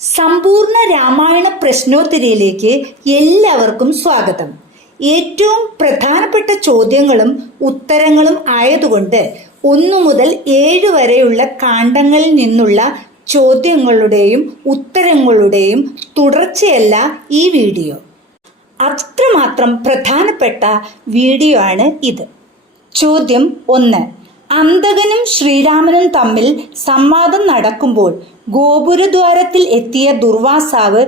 സമ്പൂർണ്ണ രാമായണ പ്രശ്നോത്തരിയിലേക്ക് എല്ലാവർക്കും സ്വാഗതം. ഏറ്റവും പ്രധാനപ്പെട്ട ചോദ്യങ്ങളും ഉത്തരങ്ങളും ആയതുകൊണ്ട് 1 മുതൽ 7 വരെയുള്ള കാണ്ഡങ്ങളിൽ നിന്നുള്ള ചോദ്യങ്ങളുടെയും ഉത്തരങ്ങളുടെയും തുടർച്ചയല്ല ഈ വീഡിയോ. അത്രമാത്രം പ്രധാനപ്പെട്ട വീഡിയോ ആണ് ഇത്. ചോദ്യം 1. അന്തകനും ശ്രീരാമനും തമ്മിൽ സംവാദം നടക്കുമ്പോൾ ഗോപുരദ്വാരത്തിൽ എത്തിയ ദുർവാസാവ്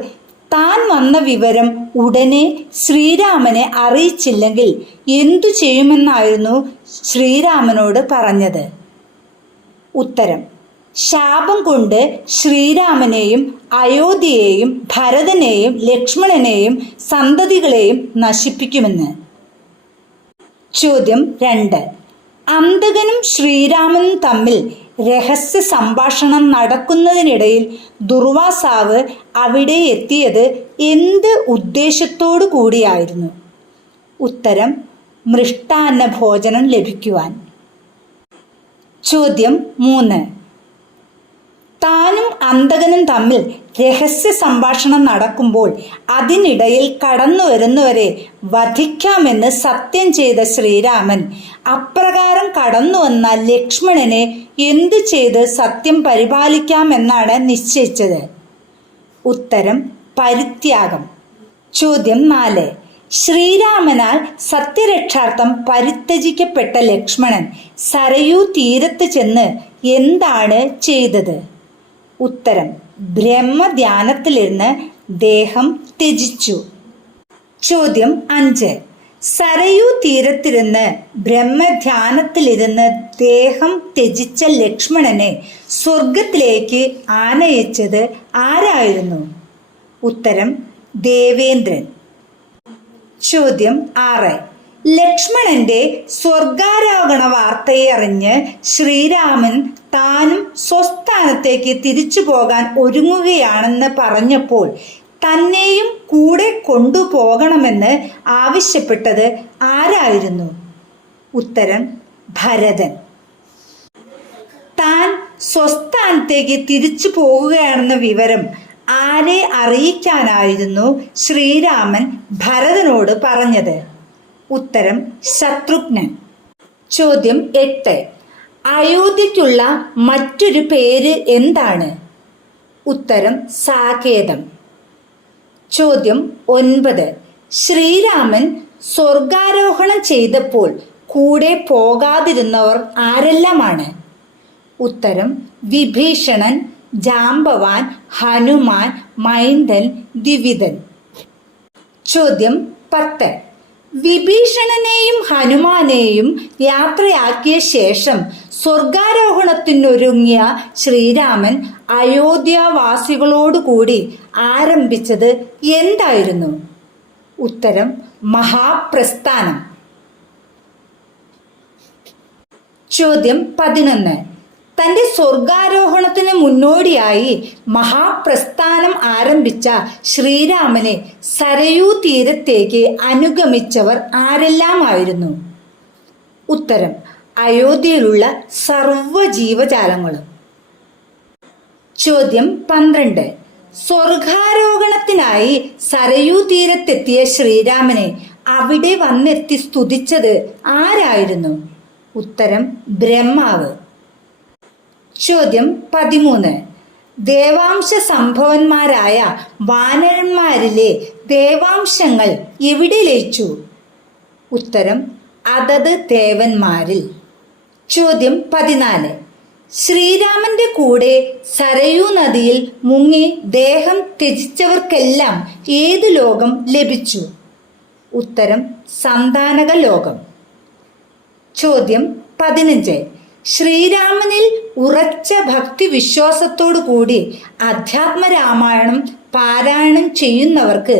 താൻ വന്ന വിവരം ഉടനെ ശ്രീരാമനെ അറിയിച്ചില്ലെങ്കിൽ എന്തു ചെയ്യുമെന്നായിരുന്നു ശ്രീരാമനോട് പറഞ്ഞത്? ഉത്തരം: ശാപം കൊണ്ട് ശ്രീരാമനെയും അയോധ്യയെയും ഭരതനെയും ലക്ഷ്മണനെയും സന്തതികളെയും നശിപ്പിക്കുമെന്ന്. ചോദ്യം 2. അന്തകനും ശ്രീരാമനും തമ്മിൽ രഹസ്യ സംഭാഷണം നടക്കുന്നതിനിടയിൽ ദുർവാസാവ് അവിടെ എത്തിയത് എന്ത് ഉദ്ദേശത്തോടു കൂടിയായിരുന്നു? ഉത്തരം: മൃഷ്ടാന്ന ഭോജനം ലഭിക്കുവാൻ. ചോദ്യം 3. താനും അന്തകനും തമ്മിൽ രഹസ്യ സംഭാഷണം നടക്കുമ്പോൾ അതിനിടയിൽ കടന്നു വരുന്നവരെ വധിക്കാമെന്ന് സത്യം ചെയ്ത ശ്രീരാമൻ അപ്രകാരം കടന്നു വന്ന ലക്ഷ്മണനെ എന്തു ചെയ്ത് സത്യം പരിപാലിക്കാമെന്നാണ് നിശ്ചയിച്ചത്? ഉത്തരം: പരിത്യാഗം. ചോദ്യം 4. ശ്രീരാമനാൽ സത്യരക്ഷാർത്ഥം പരിത്യജിക്കപ്പെട്ട ലക്ഷ്മണൻ സരയൂ തീരത്ത് ചെന്ന് എന്താണ് ചെയ്തത്? ഉത്തരം: ബ്രഹ്മധ്യാനത്തിലിരുന്ന് ദേഹം ത്യജിച്ചു. ചോദ്യം 5. സരയൂ തീരത്തിരുന്ന് ബ്രഹ്മധ്യാനത്തിലിരുന്ന് ദേഹം ത്യജിച്ച ലക്ഷ്മണനെ സ്വർഗത്തിലേക്ക് ആനയിച്ചത് ആരായിരുന്നു? ഉത്തരം: ദേവേന്ദ്രൻ. ചോദ്യം 6. ലക്ഷ്മണന്റെ സ്വർഗാരോഹണ വാർത്തയെ അറിഞ്ഞ് ശ്രീരാമൻ താനും സ്വസ്ഥാനത്തേക്ക് തിരിച്ചു പോകാൻ ഒരുങ്ങുകയാണെന്ന് പറഞ്ഞപ്പോൾ തന്നെയും കൂടെ കൊണ്ടുപോകണമെന്ന് ആവശ്യപ്പെട്ടത് ആരായിരുന്നു? ഉത്തരം: ഭരതൻ. താൻ സ്വസ്ഥാനത്തേക്ക് തിരിച്ചു പോകുകയാണെന്ന വിവരം ആരെ അറിയിക്കാനായിരുന്നു ശ്രീരാമൻ ഭരതനോട് പറഞ്ഞത്? ഉത്തരം: ശത്രുഘ്നൻ. ചോദ്യം 8. അയോധ്യയ്ക്കുള്ള മറ്റൊരു പേര് എന്താണ്? ഉത്തരം: സാകേതം. ചോദ്യം 9. ശ്രീരാമൻ സ്വർഗാരോഹണം ചെയ്തപ്പോൾ കൂടെ പോകാതിരുന്നവർ ആരെല്ലാമാണ്? ഉത്തരം: വിഭീഷണൻ, ജാംബവാൻ, ഹനുമാൻ, മൈന്ദൻ, ദ്വിവിധൻ. ചോദ്യം 10. വിഭീഷണനെയും ഹനുമാനെയും യാത്രയാക്കിയ ശേഷം സ്വർഗാരോഹണത്തിനൊരുങ്ങിയ ശ്രീരാമൻ അയോധ്യാവാസികളോടുകൂടി ആരംഭിച്ചത് എന്തായിരുന്നു? ഉത്തരം: മഹാപ്രസ്ഥാനം. ചോദ്യം 11. തന്റെ സ്വർഗാരോഹണത്തിന് മുന്നോടിയായി മഹാപ്രസ്ഥാനം ആരംഭിച്ച ശ്രീരാമനെ സരയൂ തീരത്തേക്ക് അനുഗമിച്ചവർ ആരെല്ലാമായിരുന്നു? ഉത്തരം: അയോധ്യയിലുള്ള സർവ്വ ജീവജാലങ്ങളും. ചോദ്യം 12. സ്വർഗാരോഹണത്തിനായി സരയൂ തീരത്തെത്തിയ ശ്രീരാമനെ അവിടെ വന്നെത്തി സ്തുതിച്ചത് ആരായിരുന്നു? ഉത്തരം: ബ്രഹ്മാവ്. ചോദ്യം 13. ദേവാംശ സംഭവന്മാരായ വാനരന്മാരിലെ ദേവാംശങ്ങൾ എവിടെ ലയിച്ചു? ഉത്തരം: അതത് ദേവന്മാരിൽ. ചോദ്യം 14. ശ്രീരാമന്റെ കൂടെ സരയൂ നദിയിൽ മുങ്ങി ദേഹം ത്യജിച്ചവർക്കെല്ലാം ഏതു ലോകം ലഭിച്ചു? ഉത്തരം: സന്താനക ലോകം. ചോദ്യം 15. ശ്രീരാമനിൽ ഉറച്ച ഭക്തി വിശ്വാസത്തോടു കൂടി അധ്യാത്മരാമായണം പാരായണം ചെയ്യുന്നവർക്ക്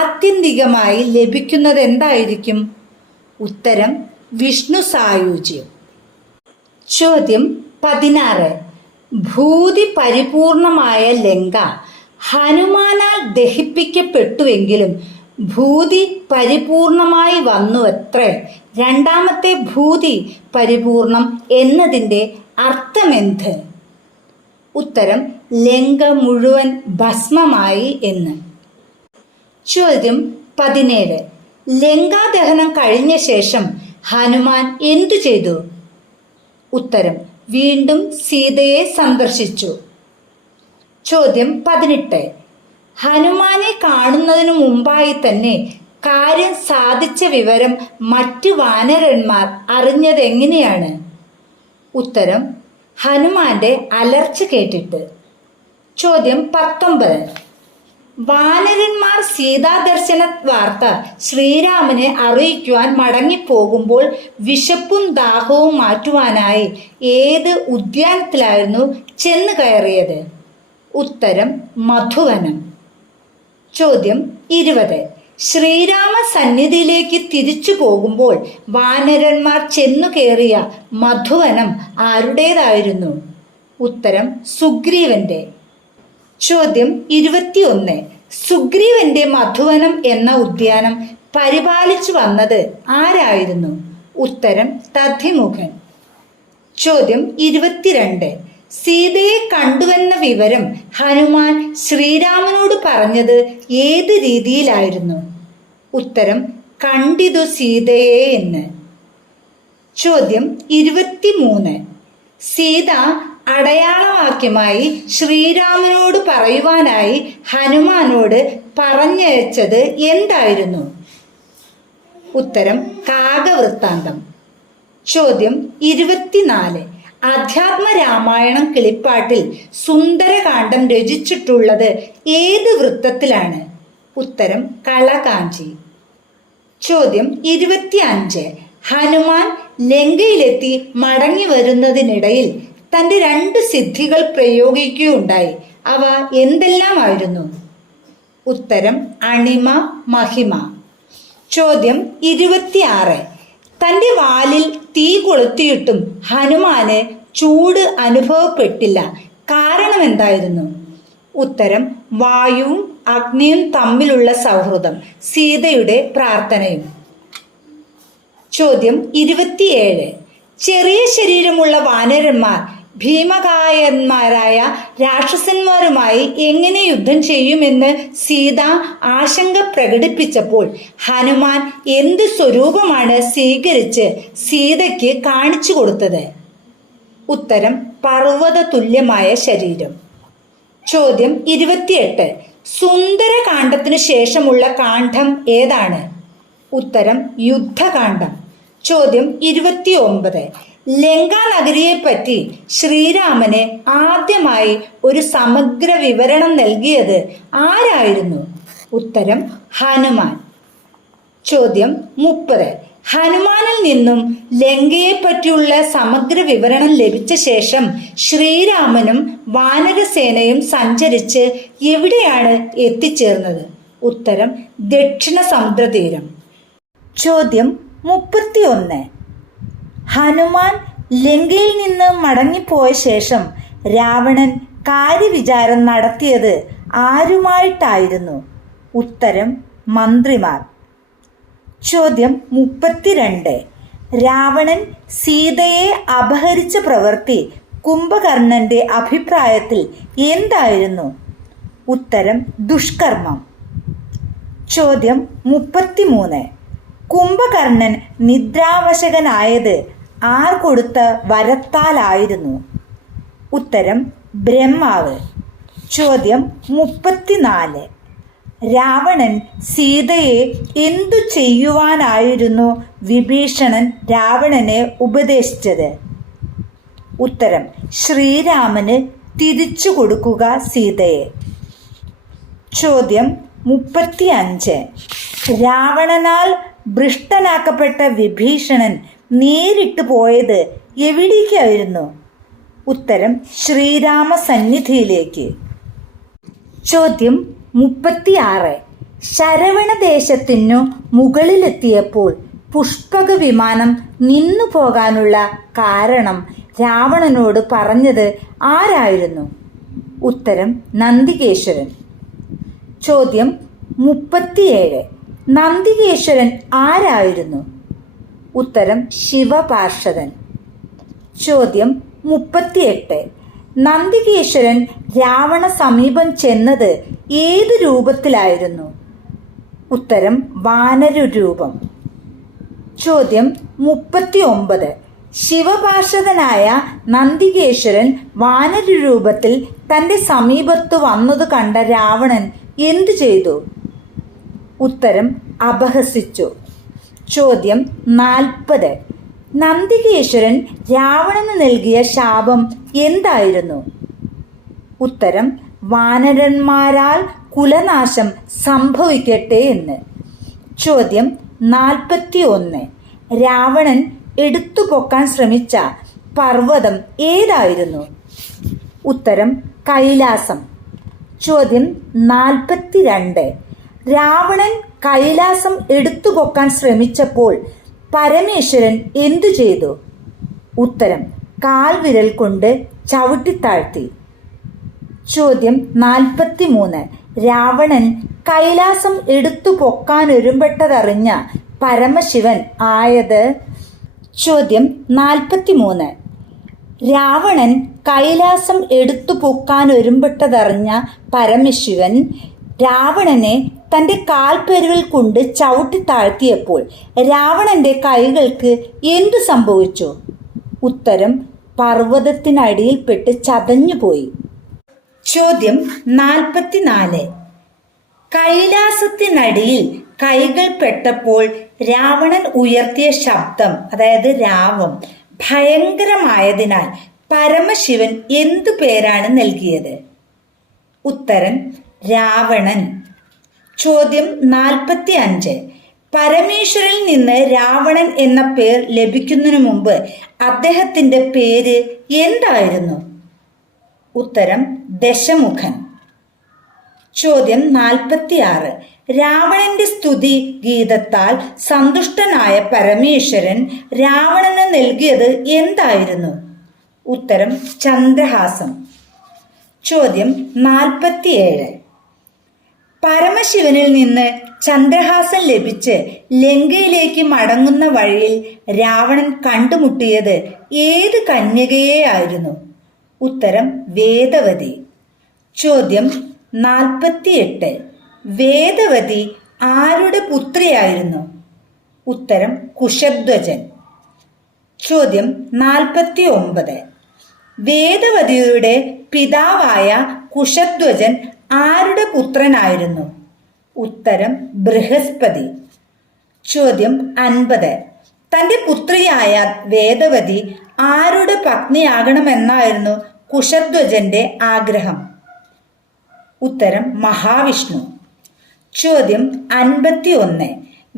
ആത്യന്തികമായി ലഭിക്കുന്നത് എന്തായിരിക്കും? ഉത്തരം: വിഷ്ണു സായുജ്യം. ചോദ്യം 16. ഭൂതി പരിപൂർണമായ ലങ്ക ഹനുമാനാൽ ദഹിപ്പിക്കപ്പെട്ടുവെങ്കിലും ഭൂതി പരിപൂർണമായി വന്നുവത്രേ. രണ്ടാമത്തെ ഭൂതി പരിപൂർണം എന്നതിൻ്റെ അർത്ഥമെന്ത്? ഉത്തരം ലങ്ക മുഴുവൻ ഭസ്മമായി എന്ന്. ചോദ്യം 17. ലങ്കാദഹനം കഴിഞ്ഞ ശേഷം ഹനുമാൻ എന്തു ചെയ്തു? ഉത്തരം വീണ്ടും സീതയെ സന്ദർശിച്ചു. ചോദ്യം 18. ഹനുമാനെ കാണുന്നതിനു മുമ്പായി തന്നെ കാര്യം സാധിച്ച വിവരം മറ്റു വാനരന്മാർ അറിഞ്ഞതെങ്ങനെയാണ്? ഉത്തരം ഹനുമാന്റെ അലർച്ച കേട്ടിട്ട്. ചോദ്യം 19. വാനരന്മാർ സീതാദർശന വാർത്ത ശ്രീരാമനെ അറിയിക്കുവാൻ മടങ്ങിപ്പോകുമ്പോൾ വിശപ്പും ദാഹവും മാറ്റുവാനായി ഏത് ഉദ്യാനത്തിലായിരുന്നു ചെന്ന് കയറിയത്? ഉത്തരം മധുവനം. ചോദ്യം 20. ശ്രീരാമ സന്നിധിയിലേക്ക് തിരിച്ചു പോകുമ്പോൾ വാനരന്മാർ ചെന്നു കയറിയ മധുവനം ആരുടേതായിരുന്നു? ഉത്തരം സുഗ്രീവന്റെ. ചോദ്യം 21. സുഗ്രീവന്റെ മധുവനം എന്ന ഉദ്യാനം പരിപാലിച്ചു വന്നത് ആരായിരുന്നു? ഉത്തരം തഥിമുഖൻ. ചോദ്യം 22. സീതയെ കണ്ടുവെന്ന വിവരം ഹനുമാൻ ശ്രീരാമനോട് പറഞ്ഞത് ഏത് രീതിയിലായിരുന്നു? ഉത്തരം കണ്ടിതു സീതയെ എന്ന്. ചോദ്യം 23. സീത അടയാളവാക്യമായി ശ്രീരാമനോട് പറയുവാനായി ഹനുമാനോട് പറഞ്ഞയച്ചത് എന്തായിരുന്നു? ഉത്തരം കാകവൃത്താന്തം. ചോദ്യം 24. അധ്യാത്മ രാമായണം കിളിപ്പാട്ടിൽ സുന്ദരകാന്ഡം രചിച്ചിട്ടുള്ളത് ഏത് വൃത്തത്തിലാണ്? ഉത്തരം കളകാഞ്ചി. ചോദ്യം 25. ഹനുമാൻ ലങ്കയിലെത്തി മടങ്ങി വരുന്നതിനിടയിൽ തന്റെ 2 സിദ്ധികൾ പ്രയോഗിക്കുകയുണ്ടായി. അവ എന്തെല്ലാമായിരുന്നു? ഉത്തരം അണിമ, മഹിമ. ചോദ്യം 26. തന്റെ വാലിൽ തീ കൊളുത്തിയിട്ടും ഹനുമാന് ചൂട് അനുഭവപ്പെട്ടില്ല. കാരണം എന്തായിരുന്നു? ഉത്തരം വായുവും അഗ്നിയും തമ്മിലുള്ള സൗഹൃദം, സീതയുടെ പ്രാർത്ഥനയും. ചോദ്യം 27. ചെറിയ ശരീരമുള്ള വാനരന്മാർ ഭീമകായന്മാരായ രാക്ഷസന്മാരുമായി എങ്ങനെ യുദ്ധം ചെയ്യുമെന്ന് സീത ആശങ്ക പ്രകടിപ്പിച്ചപ്പോൾ ഹനുമാൻ എന്ത് സ്വരൂപമാണ് സ്വീകരിച്ച് സീതയ്ക്ക് കാണിച്ചു കൊടുത്തത്? ഉത്തരം പർവ്വത തുല്യമായ ശരീരം. ചോദ്യം 28. സുന്ദരകാന്ഡത്തിനു ശേഷമുള്ള കാണ്ഡം ഏതാണ്? ഉത്തരം യുദ്ധകാന്ഡം. ചോദ്യം 29. ലങ്കാ നഗരിയെപ്പറ്റി ശ്രീരാമന് ആദ്യമായി ഒരു സമഗ്ര വിവരണം നൽകിയത് ആരായിരുന്നു? ഉത്തരം ഹനുമാൻ. ചോദ്യം 30. ഹനുമാനിൽ നിന്നും ലങ്കയെപ്പറ്റിയുള്ള സമഗ്ര വിവരണം ലഭിച്ച ശേഷം ശ്രീരാമനും വാനരസേനയും സഞ്ചരിച്ച് എവിടെയാണ് എത്തിച്ചേർന്നത്? ഉത്തരം ദക്ഷിണ സമുദ്രതീരം. ചോദ്യം 31. ഹനുമാൻ ലങ്കയിൽ നിന്ന് മടങ്ങിപ്പോയ ശേഷം രാവണൻ കാര്യവിചാരം നടത്തിയത് ആരുമായിട്ടായിരുന്നു? ഉത്തരം മന്ത്രിമാർ. ചോദ്യം 32. രാവണൻ സീതയെ അപഹരിച്ച പ്രവൃത്തി കുംഭകർണന്റെ അഭിപ്രായത്തിൽ എന്തായിരുന്നു? ഉത്തരം ദുഷ്കർമ്മം. ചോദ്യം 33. കുംഭകർണൻ നിദ്രാവശകനായത് ആർ കൊടുത്ത വരത്താലായിരുന്നു? ഉത്തരം ബ്രഹ്മാവ്. ചോദ്യം 34. രാവണൻ സീതയെ എന്തു ചെയ്യുവാനായിരുന്നു വിഭീഷണൻ രാവണനെ ഉപദേശിച്ചത്? ഉത്തരം ശ്രീരാമന് തിരിച്ചു കൊടുക്കുക സീതയെ. ചോദ്യം 35. രാവണനാൽ ഭ്രഷ്ടനാക്കപ്പെട്ട വിഭീഷണൻ നേരിട്ട് പോയത് എവിടേക്കായിരുന്നു? ഉത്തരം ശ്രീരാമ സന്നിധിയിലേക്ക്. ചോദ്യം 36. ശരവണദേശത്തിനു മുകളിലെത്തിയപ്പോൾ പുഷ്പക വിമാനം നിന്നു പോകാനുള്ള കാരണം രാവണനോട് പറഞ്ഞത് ആരായിരുന്നു? ഉത്തരം നന്ദികേശ്വരൻ. ചോദ്യം 37. നന്ദികേശ്വരൻ ആരായിരുന്നു? ഉത്തരം ശിവപാർഷദൻ. ചോദ്യം 38. നന്ദികേശ്വരൻ രാവണ സമീപം ചെന്നത് ഏത് രൂപത്തിലായിരുന്നു? ഉത്തരം വാനരരൂപം. ചോദ്യം 39. ശിവപാർഷദനായ നന്ദികേശ്വരൻ വാനരരൂപത്തിൽ തന്റെ സമീപത്ത് വന്നത് കണ്ട രാവണൻ എന്തു ചെയ്തു? ഉത്തരം അപഹസിച്ചു. ചോദ്യം 40. നന്ദികേശ്വരൻ രാവണന് നൽകിയ ശാപം എന്തായിരുന്നു? ഉത്തരം വാനരന്മാരാൽ കുലനാശം സംഭവിക്കട്ടെ എന്ന്. ചോദ്യം 41. രാവണൻ എടുത്തുപൊക്കാൻ ശ്രമിച്ച പർവ്വതം ഏതായിരുന്നു? ഉത്തരം കൈലാസം. ചോദ്യം 42. രാവണൻ കൈലാസം എടുത്തുപൊക്കാൻ ശ്രമിച്ചപ്പോൾ പരമേശ്വരൻ എന്തു ചെയ്തു? ഉത്തരം കാൽവിരൽ കൊണ്ട് ചവിട്ടിത്താഴ്ത്തി. ചോദ്യം 43. രാവണൻ കൈലാസം എടുത്തു പൊക്കാനൊരുമ്പെട്ടതറിഞ്ഞ പരമശിവൻ ആയത്? ചോദ്യം 43. രാവണൻ കൈലാസം എടുത്തു പൊക്കാനൊരുമ്പെട്ടതറിഞ്ഞ പരമശിവൻ രാവണനെ തൻ്റെ കാൽപ്പേരുകൾ കൊണ്ട് ചവിട്ടി താഴ്ത്തിയപ്പോൾ രാവണന്റെ കൈകൾക്ക് എന്തു സംഭവിച്ചു? ഉത്തരം പർവ്വതത്തിനടിയിൽപ്പെട്ട് ചതഞ്ഞുപോയി. ചോദ്യം 44. കൈലാസത്തിനടിയിൽ കൈകൾ പെട്ടപ്പോൾ രാവണൻ ഉയർത്തിയ ശബ്ദം, അതായത് രാവം, ഭയങ്കരമായതിനാൽ പരമശിവൻ എന്തു പേരാണ് നൽകിയത്? ഉത്തരം രാവണൻ. ചോദ്യം 45. പരമേശ്വരനിൽ നിന്ന് രാവണൻ എന്ന പേർ ലഭിക്കുന്നതിനു മുമ്പ് അദ്ദേഹത്തിന്റെ പേര് എന്തായിരുന്നു? ഉത്തരം ദശമുഖൻ. ചോദ്യം 46. രാവണന്റെ സ്തുതി ഗീതത്താൽ സന്തുഷ്ടനായ പരമേശ്വരൻ രാവണന് നൽകിയത് എന്തായിരുന്നു? ഉത്തരം ചന്ദ്രഹാസം. ചോദ്യം 47. പരമശിവനിൽ നിന്ന് ചന്ദ്രഹാസം ലഭിച്ച് ലങ്കയിലേക്ക് മടങ്ങുന്ന വഴിയിൽ രാവണൻ കണ്ടുമുട്ടിയത് ഏത് കന്യകയെ ആയിരുന്നു? ഉത്തരം വേദവതി. ചോദ്യം 48. വേദവതി ആരുടെ പുത്രിയായിരുന്നു? ഉത്തരം കുശധ്വജൻ. ചോദ്യം 49. വേദവതിയുടെ പിതാവായ കുശധ്വജൻ ആരുടെ പുത്രനായിരുന്നു? ഉത്തരം ബൃഹസ്പതി. ചോദ്യം 50. തന്റെ പുത്രിയായ വേദവതി ആരുടെ പത്നിയാകണമെന്നായിരുന്നു കുശധ്വജന്റെ ആഗ്രഹം? ഉത്തരം മഹാവിഷ്ണു. ചോദ്യം 51.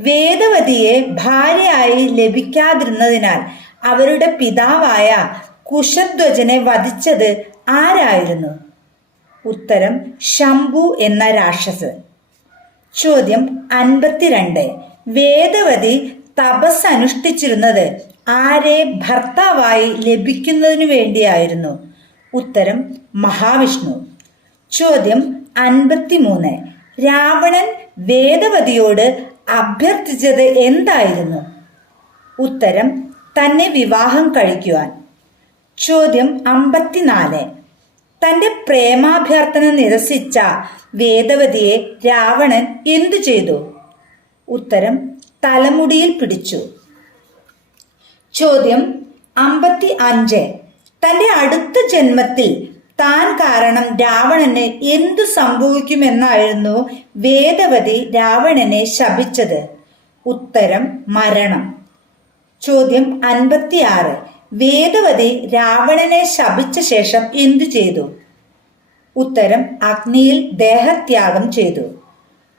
വേദവതിയെ ഭാര്യയായി ലഭിക്കാതിരുന്നതിനാൽ അവരുടെ പിതാവായ കുശധ്വജനെ വധിച്ചത് ആരായിരുന്നു? ഉത്തരം ശംഭു എന്ന രാക്ഷസൻ. ചോദ്യം 52. വേദവതി തപസ് അനുഷ്ഠിച്ചിരുന്നത് ആരെ ഭർത്താവായി ലഭിക്കുന്നതിനു വേണ്ടിയായിരുന്നു? ഉത്തരം മഹാവിഷ്ണു. ചോദ്യം 53. രാവണൻ വേദവതിയോട് അഭ്യർത്ഥിച്ചത് എന്തായിരുന്നു? ഉത്തരം തന്നെ വിവാഹം കഴിക്കുവാൻ. ചോദ്യം 54. തന്റെ പ്രേമാഭ്യർത്ഥന നിരസിച്ച വേദവതിയെ രാവണൻ എന്തു ചെയ്തു? ഉത്തരം തലമുടിയിൽ പിടിച്ചു. ചോദ്യം 55. തന്റെ അടുത്ത ജന്മത്തിൽ താൻ കാരണം രാവണന് എന്തു സംഭവിക്കുമെന്നായിരുന്നു വേദവതി രാവണനെ ശപിച്ചത്? ഉത്തരം മരണം. ചോദ്യം 56. വേദവതി രാവണനെ ശപിച്ച ശേഷം എന്തു ചെയ്തു? ഉത്തരം അഗ്നിയിൽ ദേഹത്യാഗം ചെയ്തു.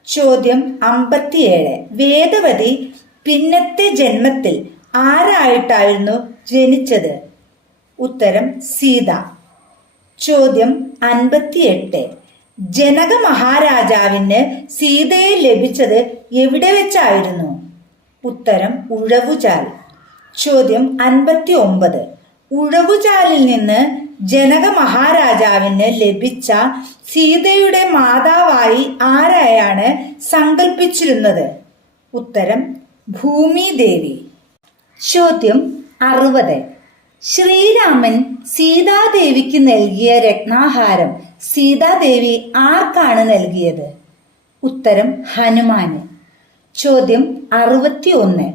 ചോദ്യം 57. വേദവതി പിന്നത്തെ ജന്മത്തിൽ ആരായിട്ടായിരുന്നു ജനിച്ചത്? ഉത്തരം സീത. ചോദ്യം 58. ജനക മഹാരാജാവിന് സീതയെ ലഭിച്ചത് എവിടെ വെച്ചായിരുന്നു? ഉത്തരം ഉഴവുചാൽ. ചോദ്യം 59. ഉഴവുചാലിൽ നിന്ന് ജനക മഹാരാജാവിന് ലഭിച്ച സീതയുടെ മാതാവായി ആരെയാണ് സങ്കല്പിച്ചിരുന്നത്? ഉത്തരം ഭൂമിദേവി. ചോദ്യം 60. ശ്രീരാമൻ സീതാദേവിക്ക് നൽകിയ രത്നാഹാരം സീതാദേവി ആർക്കാണ് നൽകിയത്? ഉത്തരം ഹനുമാന്. ചോദ്യം 61.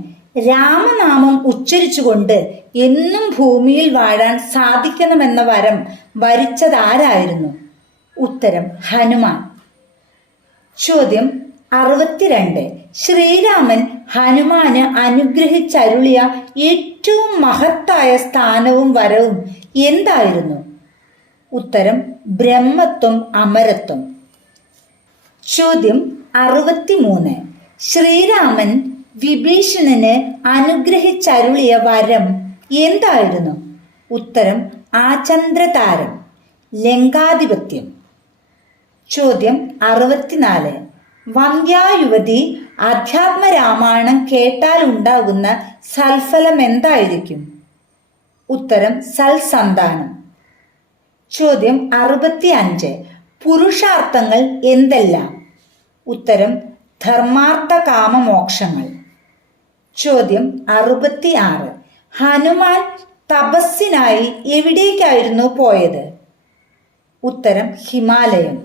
രാമനാമം ഉച്ചരിച്ചുകൊണ്ട് എന്നും ഭൂമിയിൽ വാഴാൻ സാധിക്കണമെന്ന വരം വരിച്ചതാരായിരുന്നു? ഉത്തരം ഹനുമാൻ. ചോദ്യം 62. ശ്രീരാമൻ ഹനുമാന് അനുഗ്രഹിച്ചരുളിയ ഏറ്റവും മഹത്തായ സ്ഥാനവും വരവും എന്തായിരുന്നു? ഉത്തരം ബ്രഹ്മത്വം, അമരത്വം. ചോദ്യം 63. ശ്രീരാമൻ വിഭീഷണന് അനുഗ്രഹിച്ചരുളിയ വരം എന്തായിരുന്നു? ഉത്തരം ആചന്ദ്രതാരം, ലങ്കാധിപത്യം. ചോദ്യം 64. വന്ധ്യായുവതി അധ്യാത്മരാമായണം കേട്ടാൽ ഉണ്ടാകുന്ന സൽഫലം എന്തായിരിക്കും? ഉത്തരം സൽസന്താനം. ചോദ്യം 65. പുരുഷാർത്ഥങ്ങൾ എന്തെല്ലാം? ഉത്തരം ധർമാർത്ഥ കാമ മോക്ഷങ്ങൾ. ചോദ്യം 66. ഹനുമാൻ തപസ്സിനായി എവിടേക്കായിരുന്നു പോയത്? ഉത്തരം ഹിമാലയം.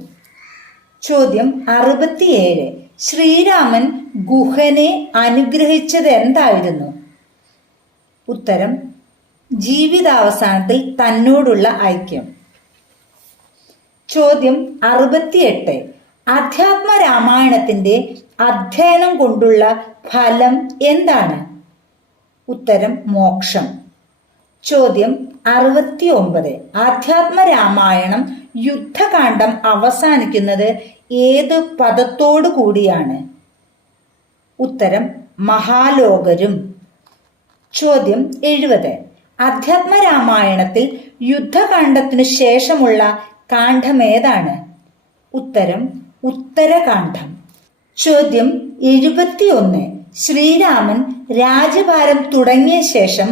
ചോദ്യം 67. ശ്രീരാമൻ ഗുഹനെ അനുഗ്രഹിച്ചത് എന്തായിരുന്നു? ഉത്തരം ജീവിതാവസാനത്തിൽ തന്നോടുള്ള ഐക്യം. ചോദ്യം 68. അധ്യാത്മരാമായണത്തിന്റെ അധ്യയനം കൊണ്ടുള്ള ഫലം എന്താണ്? ഉത്തരം മോക്ഷം. ചോദ്യം 69. അധ്യാത്മരാമായണം യുദ്ധകാന്ഡം അവസാനിക്കുന്നത് ഏത് പദത്തോടു കൂടിയാണ്? ഉത്തരം മഹാലോകരും. ചോദ്യം 70. അധ്യാത്മരാമായണത്തിൽ യുദ്ധകാന്ഡത്തിനു ശേഷമുള്ള കാണ്ഡമേതാണ്? ഉത്തരം ഉത്തരകാന്ഡം. ചോദ്യം 71. ശ്രീരാമൻ രാജ്യഭാരം തുടങ്ങിയ ശേഷം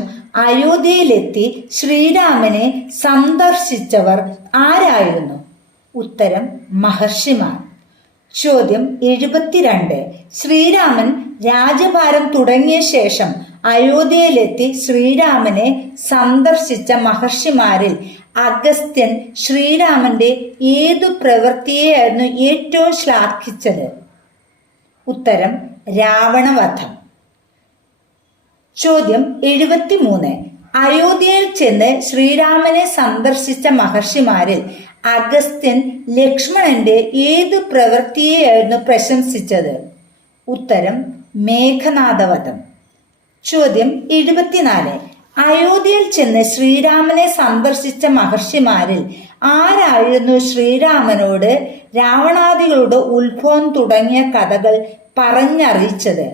അയോധ്യയിലെത്തി ശ്രീരാമനെ സന്ദർശിച്ചവർ ആരായിരുന്നു? ഉത്തരം മഹർഷിമാർ. ചോദ്യം 72. ശ്രീരാമൻ രാജ്യഭാരം തുടങ്ങിയ ശേഷം അയോധ്യയിലെത്തി ശ്രീരാമനെ സന്ദർശിച്ച മഹർഷിമാരിൽ അഗസ്ത്യൻ ശ്രീരാമന്റെ ഏതു പ്രവൃത്തിയെയായിരുന്നു ഏറ്റവും ശ്ലാഘിച്ചത്? ഉത്തരം രാവണവധം. ചോദ്യം 73. അയോധ്യയിൽ ചെന്ന് ശ്രീരാമനെ സന്ദർശിച്ച മഹർഷിമാരിൽ അഗസ്ത്യൻ ലക്ഷ്മണന്റെ ഏതു പ്രവൃത്തിയെയായിരുന്നു പ്രശംസിച്ചത്? ഉത്തരം മേഘനാഥവധം. ചോദ്യം 74. അയോധ്യയിൽ ചെന്ന് ശ്രീരാമനെ സന്ദർശിച്ച മഹർഷിമാരിൽ ആരായിരുന്നു ശ്രീരാമനോട് രാവണാദികളുടെ ഉത്ഭവം തുടങ്ങിയ കഥകൾ പറഞ്ഞറിയിച്ചത്?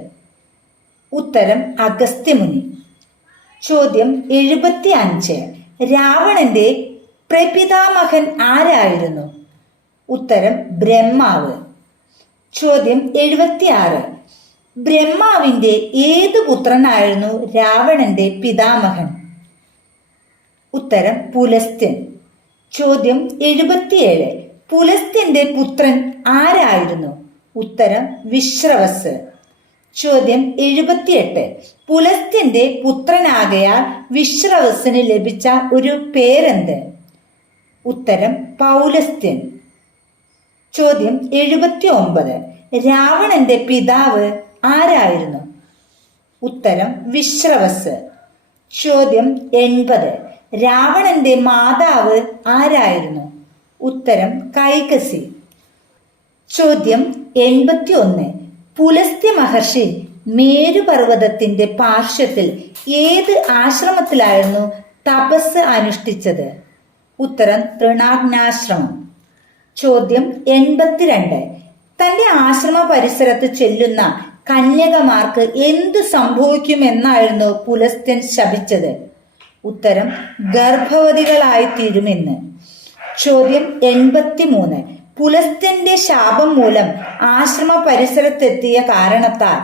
ഉത്തരം അഗസ്ത്യമുനി. ചോദ്യം 75. രാവണന്റെ പ്രപിതാമഹൻ ആരായിരുന്നു? ഉത്തരം ബ്രഹ്മാവ്. ചോദ്യം 76. ബ്രഹ്മാവിന്റെ ഏത് പുത്രനായിരുന്നു രാവണന്റെ പിതാമഹൻ? ഉത്തരം പുലസ്ത്യൻ. ചോദ്യം 77. പുലസ്ത്യന്റെ പുത്രൻ ആരായിരുന്നു? ഉത്തരം വിശ്രവസ്. ചോദ്യം 78. പുലസ്ത്യന്റെ പുത്രനാകയാൽ വിശ്രവസിന് ലഭിച്ച ഒരു പേരെന്ത്? ഉത്തരം പൗലസ്ത്യൻ. ചോദ്യം 79. രാവണന്റെ പിതാവ് ആരായിരുന്നു? ഉത്തരം വിശ്രവസ്. ചോദ്യം 80. രാവണന്റെ മാതാവ് ആരായിരുന്നു? ഉത്തരം കൈകസി. ചോദ്യം 81. പുലസ്ത്യ മഹർഷി മേരുപർവ്വതത്തിന്റെ പാർശ്വത്തിൽ ഏത് ആശ്രമത്തിലായിരുന്നു തപസ് അനുഷ്ഠിച്ചത്? ഉത്തരം തൃണാഗ്നാശ്രമം. ചോദ്യം 82. തന്റെ ആശ്രമ പരിസരത്ത് ചെല്ലുന്ന കന്യകമാർക്ക് എന്തു സംഭവിക്കുമെന്നായിരുന്നു പുലസ്ത്യൻ ശപിച്ചത്? ഉത്തരം ഗർഭവതികളായി തീരുമെന്ന്. ചോദ്യം 83. പുലസ്ത്യന്റെ ശാപം മൂലം ആശ്രമ പരിസരത്തെത്തിയ കാരണത്താൽ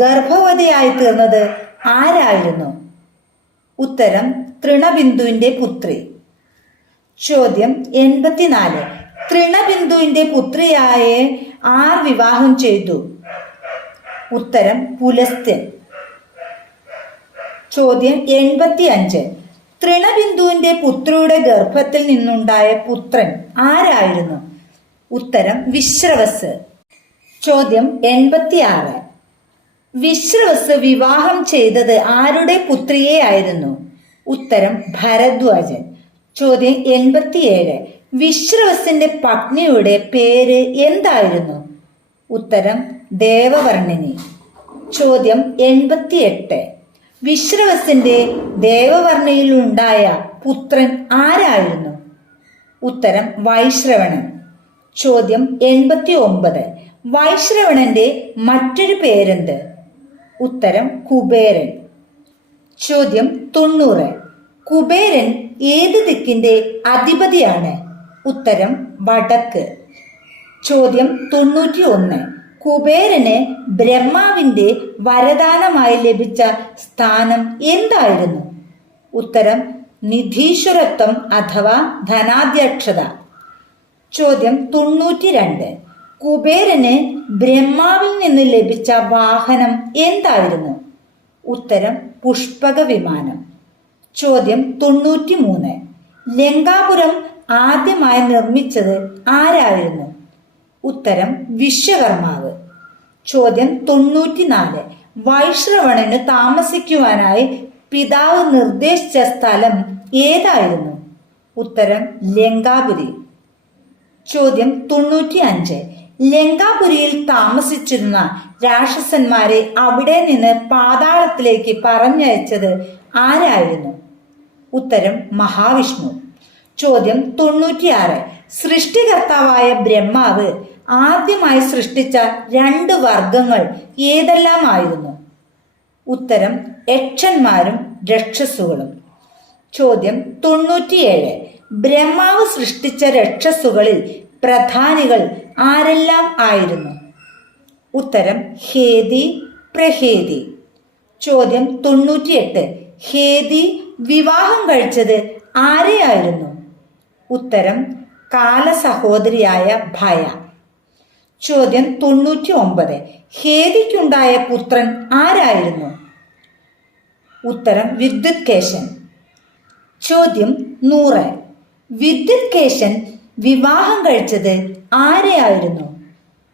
ഗർഭവതിയായി തീർന്നത് ആരായിരുന്നു? ഉത്തരം തൃണബിന്ദുവിന്റെ പുത്രി. ചോദ്യം 84. തൃണബിന്ദുവിന്റെ പുത്രിയായ ആർ വിവാഹം ചെയ്തു? ഉത്തരം പുലസ്ത്യൻ. ചോദ്യം 85. തൃണബിന്ദുവിന്റെ പുത്രിയുടെ ഗർഭത്തിൽ നിന്നുണ്ടായ പുത്രൻ ആരായിരുന്നു? ഉത്തരം വിശ്രവസ്. ചോദ്യം 86. വിശ്രവസ് വിവാഹം ചെയ്തത് ആരുടെ പുത്രിയെ ആയിരുന്നു? ഉത്തരം ഭരദ്വാജൻ. ചോദ്യം 87. വിശ്രവസിന്റെ പത്നിയുടെ പേര് എന്തായിരുന്നു? ഉത്തരം ദേവവർണിനി. ചോദ്യം 88. വിശ്രവസിന്റെ ദേവവർണിയിലുണ്ടായ പുത്രൻ ആരായിരുന്നു? ഉത്തരം വൈശ്രവണൻ. ചോദ്യം 89. വൈശ്രവണന്റെ മറ്റൊരു പേരെന്ത്? ഉത്തരം കുബേരൻ. ചോദ്യം 90. കുബേരൻ ഏത് ദിക്കിന്റെ അധിപതിയാണ്? ഉത്തരം വടക്ക്. ചോദ്യം 91. കുബേരന് ബ്രഹ്മാവിന്റെ വരദാനമായി ലഭിച്ച സ്ഥാനം എന്തായിരുന്നു? ഉത്തരം നിധീശ്വരത്വം അഥവാ ധനാധ്യക്ഷത. ചോദ്യം 92. കുബേരന് ബ്രഹ്മാവിൽ നിന്ന് ലഭിച്ച വാഹനം എന്തായിരുന്നു? ഉത്തരം പുഷ്പക വിമാനം. ചോദ്യം 93. ലങ്കാപുരം ആദ്യമായി നിർമ്മിച്ചത് ആരായിരുന്നു? ഉത്തരം വിശ്വകർമാവ്. ചോദ്യം 94. വൈശ്രവണന് താമസിക്കുവാനായി പിതാവ് നിർദ്ദേശിച്ച സ്ഥലം ഏതായിരുന്നു? ഉത്തരം ലങ്കാപുരി. ചോദ്യം 95. ലങ്കാപുരിയിൽ താമസിച്ചിരുന്ന രാക്ഷസന്മാരെ അവിടെ നിന്ന് പാതാളത്തിലേക്ക് പറഞ്ഞയച്ചത് ആരായിരുന്നു? ഉത്തരം മഹാവിഷ്ണു. ചോദ്യം 96. സൃഷ്ടികർത്താവായ ബ്രഹ്മാവ് ആദ്യമായി സൃഷ്ടിച്ച 2 വർഗങ്ങൾ ഏതെല്ലാമായിരുന്നു? ഉത്തരം യക്ഷന്മാരും രക്ഷസുകളും. ചോദ്യം 97. ബ്രഹ്മാവ് സൃഷ്ടിച്ച രക്ഷസുകളിൽ പ്രധാനികൾ ആരെല്ലാം ആയിരുന്നു? ഉത്തരം ഹേതി, പ്രഹേതി. ചോദ്യം 98. ഹേതി വിവാഹം കഴിച്ചത് ആരെയായിരുന്നു? ഉത്തരം കാലസഹോദരിയായ ഭയ. ചോദ്യം 99. ഹേതിക്കുണ്ടായ പുത്രൻ ആരായിരുന്നു? ഉത്തരം വിദ്യുത്കേശൻ. ചോദ്യം 100. വിദ്യുത്കേശൻ വിവാഹം കഴിച്ചത് ആരെയായിരുന്നു?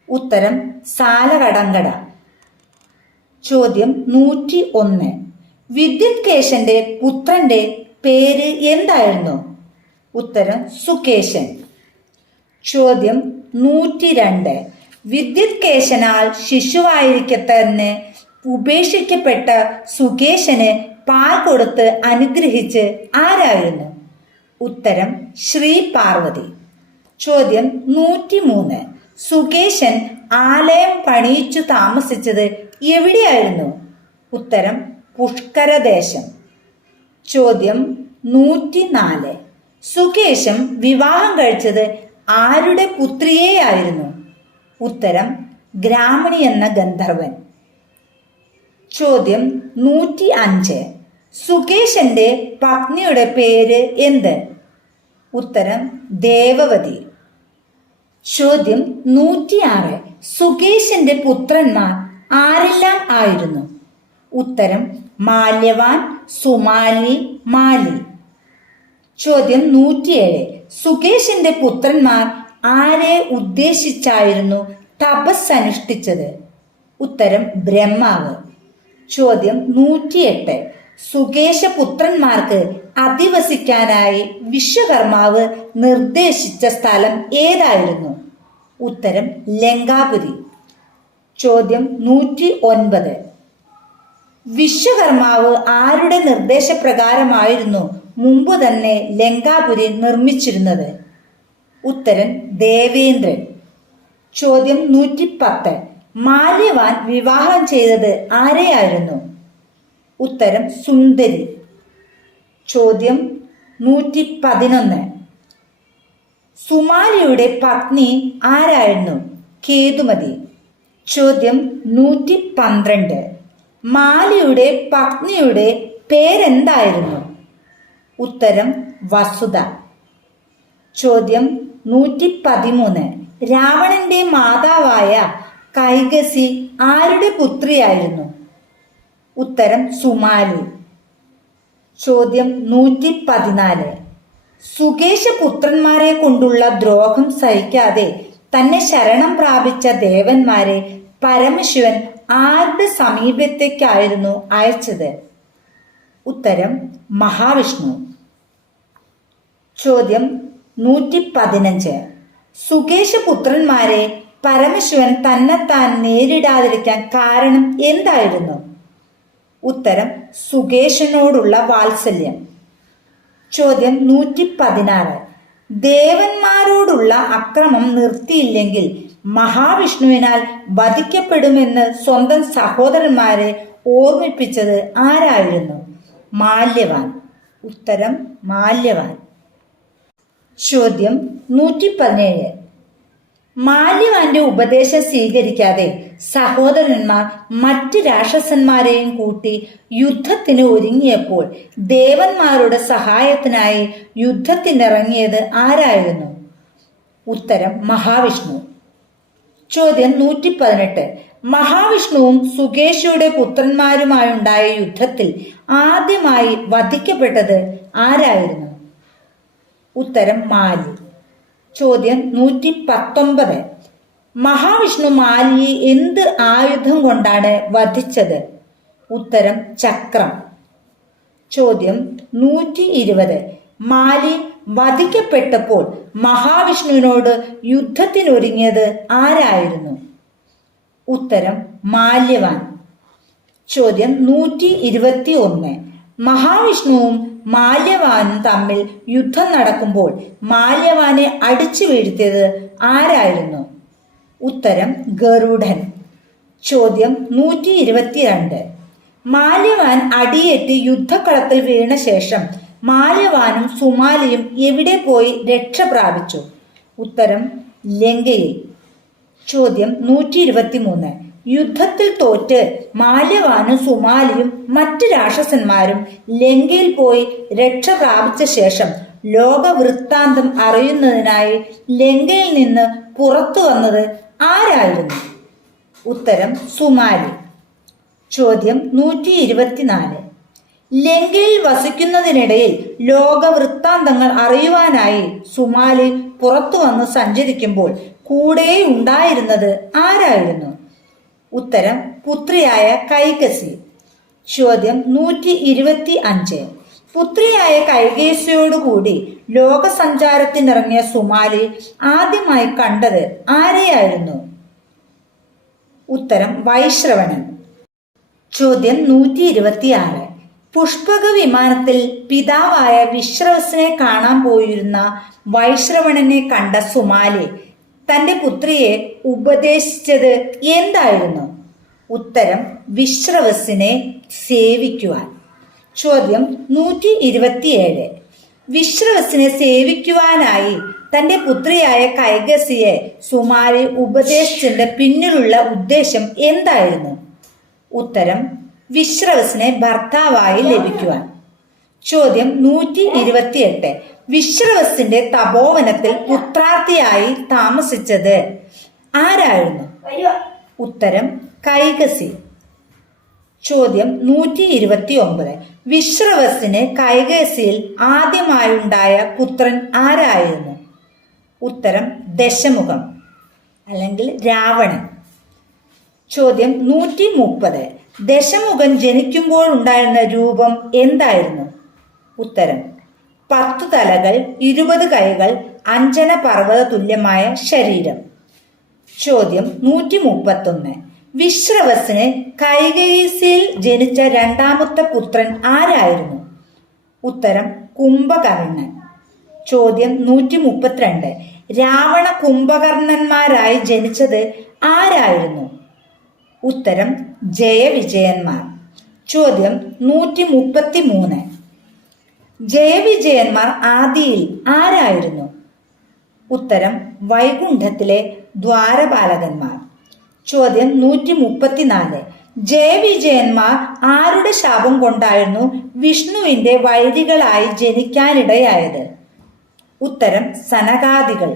ഉത്തരം സാലകടങ്കട. ചോദ്യം 101. വിദ്യുത്കേശന്റെ പുത്രന്റെ പേര് എന്തായിരുന്നു? ഉത്തരം സുകേശൻ. ചോദ്യം 102. വിദ്യുത്കേശനാൽ ശിശുവായിരിക്കെ തന്നെ ഉപേക്ഷിക്കപ്പെട്ട സുകേശന് പാൽ കൊടുത്ത് അനുഗ്രഹിച്ച് ആരായിരുന്നു? ഉത്തരം ശ്രീ പാർവതി. ചോദ്യം 103. സുകേശൻ ആലയം പണിയിച്ചു താമസിച്ചത് എവിടെയായിരുന്നു? ഉത്തരം പുഷ്കരദേശം. ചോദ്യം 104. സുകേശൻ വിവാഹം കഴിച്ചത് ആരുടെ പുത്രിയെയായിരുന്നു? ഉത്തരം ഗ്രാമണി എന്ന ഗന്ധർവൻ. ചോദ്യം 105. സുകേശന്റെ പത്നിയുടെ പേര് എന്ത്? ഉത്തരം ദേവവതി. ചോദ്യം 106. സുകേശന്റെ പുത്രന്മാർ ആരെല്ലാം ആയിരുന്നു? ഉത്തരം മാല്യവാൻ, സുമാലി, മാലി. ചോദ്യം 107. സുകേശന്റെ പുത്രന്മാർ ആരെ ഉദ്ദേശിച്ചായിരുന്നു തപസ് അനുഷ്ഠിച്ചത്? ഉത്തരം ബ്രഹ്മാവ്. ചോദ്യം 108. സുകേശപുത്രന്മാർക്ക് അധിവസിക്കാനായി വിശ്വകർമാവ് നിർദ്ദേശിച്ച സ്ഥലം ഏതായിരുന്നു? ഉത്തരം ലങ്കാപുരി. ചോദ്യം 109. വിശ്വകർമാവ് ആരുടെ നിർദ്ദേശപ്രകാരമായിരുന്നു മുമ്പ് തന്നെ ലങ്കാപുരി നിർമ്മിച്ചിരുന്നത്? ഉത്തരം ദേവേന്ദ്രൻ. ചോദ്യം 110. മാല്യവാൻ വിവാഹം ചെയ്തത് ആരെയായിരുന്നു? ഉത്തരം സുന്ദരി. ചോദ്യം 111. സുമാലിയുടെ പത്നി ആരായിരുന്നു? കേതുമതി. ചോദ്യം 112. മാലിയുടെ പത്നിയുടെ പേരെന്തായിരുന്നു? ഉത്തരം വസുധ. ചോദ്യം 113. രാവണന്റെ മാതാവായ കൈകസി ആരുടെ പുത്രിയായിരുന്നു? ഉത്തരം സുമാലി. ചോദ്യം 114. സുകേശപുത്രന്മാരെ കൊണ്ടുള്ള ദ്രോഹം സഹിക്കാതെ തന്നെ ശരണം പ്രാപിച്ച ദേവന്മാരെ പരമശിവൻ ആരുടെ സമീപത്തേക്കായിരുന്നു അയച്ചത്? ഉത്തരം മഹാവിഷ്ണു. ചോദ്യം 115. സുകേശപുത്രന്മാരെ പരമശിവൻ തന്നെത്താൻ നേരിടാതിരിക്കാൻ കാരണം എന്തായിരുന്നു? ഉത്തരം സുകേശനോടുള്ള വാത്സല്യം. ചോദ്യം 116. ദേവന്മാരോടുള്ള അക്രമം നിർത്തിയില്ലെങ്കിൽ മഹാവിഷ്ണുവിനാൽ വധിക്കപ്പെടുമെന്ന് സ്വന്തം സഹോദരന്മാരെ ഓർമ്മിപ്പിച്ചത് ആരായിരുന്നു? മാല്യവാൻ. ഉത്തരം മാല്യവാൻ. ചോദ്യം 117. മാല്യവാന്റെ ഉപദേശം സ്വീകരിക്കാതെ സഹോദരന്മാർ മറ്റ് രാക്ഷസന്മാരെയും കൂട്ടി യുദ്ധത്തിന് ഒരുങ്ങിയപ്പോൾ ദേവന്മാരുടെ സഹായത്തിനായി യുദ്ധത്തിനിറങ്ങിയത് ആരായിരുന്നു? ഉത്തരം മഹാവിഷ്ണു. ചോദ്യം 118. മഹാവിഷ്ണുവും സുകേശയുടെ പുത്രന്മാരുമായുണ്ടായ യുദ്ധത്തിൽ ആദ്യമായി വധിക്കപ്പെട്ടത് ആരായിരുന്നു? ഉത്തരം മാലി. ചോദ്യം 119. മഹാവിഷ്ണു മാലിയെ എന്ത് ആയുധം കൊണ്ടാണ് വധിച്ചത്? ഉത്തരം ചക്രം. ചോദ്യം 120. മാലി വധിക്കപ്പെട്ടപ്പോൾ മഹാവിഷ്ണുവിനോട് യുദ്ധത്തിനൊരുങ്ങിയത് ആരായിരുന്നു? ഉത്തരം മാല്യവാൻ. ചോദ്യം 121. മഹാവിഷ്ണുവും മാല്യവാനും തമ്മിൽ യുദ്ധം നടക്കുമ്പോൾ മാല്യവാനെ അടിച്ചു വീഴ്ത്തിയത് ആരായിരുന്നു? ഉത്തരം ഗരുഡൻ. ചോദ്യം 122. മാല്യവാൻ അടിയേറ്റ് യുദ്ധക്കളത്തിൽ വീണ ശേഷം മാല്യവാനും സുമാലിയും എവിടെ പോയി രക്ഷ പ്രാപിച്ചു? ഉത്തരം ലങ്കയിൽ. ചോദ്യം 123. യുദ്ധത്തിൽ തോറ്റ് മാല്യവാനും സുമാലിയും മറ്റ് രാക്ഷസന്മാരും ലങ്കയിൽ പോയി രക്ഷ പ്രാപിച്ച ശേഷം ലോകവൃത്താന്തം അറിയുന്നതിനായി ലങ്കയിൽ നിന്ന് പുറത്തു വന്നത് ആരായിരുന്നു? ഉത്തരം സുമാലി. ചോദ്യം 124. ലങ്കയിൽ വസിക്കുന്നതിനിടയിൽ ലോകവൃത്താന്തങ്ങൾ അറിയുവാനായി സുമാലി പുറത്തു വന്ന് സഞ്ചരിക്കുമ്പോൾ കൂടെ ഉണ്ടായിരുന്നത് ആരായിരുന്നു? ഉത്തരം പുത്രിയായ കൈകസി. ചോദ്യം 125. പുത്രിയായ കൈകേസിയോടുകൂടി ലോകസഞ്ചാരത്തിനിറങ്ങിയ സുമാലി ആദ്യമായി കണ്ടത് ആരെയായിരുന്നു? ഉത്തരം വൈശ്രവണൻ. ചോദ്യം 126. പുഷ്പക വിമാനത്തിൽ പിതാവായ വിശ്രവസിനെ കാണാൻ പോയിരുന്ന വൈശ്രവണനെ കണ്ട സുമാലി തന്റെ പുത്രിയെ ഉപദേശിച്ചത് എന്തായിരുന്നു? ഉത്തരം വിശ്രവസിനെ സേവിക്കുവാൻ. ചോദ്യം 127. വിശ്രവസിനെ സേവിക്കുവാനായി തന്റെ പുത്രിയായ കൈകസിയെ സുമാലി ഉപദേശിച്ചതിന്റെ പിന്നിലുള്ള ഉദ്ദേശം എന്തായിരുന്നു? ഉത്തരം വിശ്രവസിനെ ഭർത്താവായി ലഭിക്കുവാൻ. ചോദ്യം 128. വിശ്രവസിന്റെ തപോവനത്തിൽ പുത്രാർത്ഥിയായി താമസിച്ചത് ആരായിരുന്നു? ഉത്തരം കൈകസി. ചോദ്യം 129. വിശ്രവസിന് കൈകസിയിൽ ആദ്യമായുണ്ടായ പുത്രൻ ആരായിരുന്നു? ഉത്തരം ദശമുഖം അല്ലെങ്കിൽ രാവണൻ. ചോദ്യം 130. ദശമുഖൻ ജനിക്കുമ്പോൾ ഉണ്ടായിരുന്ന രൂപം എന്തായിരുന്നു? ഉത്തരം 10 തലകൾ, 20 കൈകൾ, അഞ്ജന പർവ്വത തുല്യമായ ശരീരം. ചോദ്യം 131. വിശ്രവസിന് കൈകസിയിൽ ജനിച്ച രണ്ടാമത്തെ പുത്രൻ ആരായിരുന്നു? ഉത്തരം കുംഭകർണൻ. ചോദ്യം 132. രാവണ കുംഭകർണന്മാരായി ജനിച്ചത് ആരായിരുന്നു? ഉത്തരം ജയവിജയന്മാർ. ചോദ്യം 133. ജയവിജയന്മാർ ആദിയിൽ ആരായിരുന്നു? ഉത്തരം വൈകുണ്ഠത്തിലെ ദ്വാരപാലകന്മാർ. ചോദ്യം 134. ജയവിജയന്മാർ ആരുടെ ശാപം കൊണ്ടായിരുന്നു വിഷ്ണുവിന്റെ വൈരികളായി ജനിക്കാനിടയായത്? ഉത്തരം സനകാദികൾ.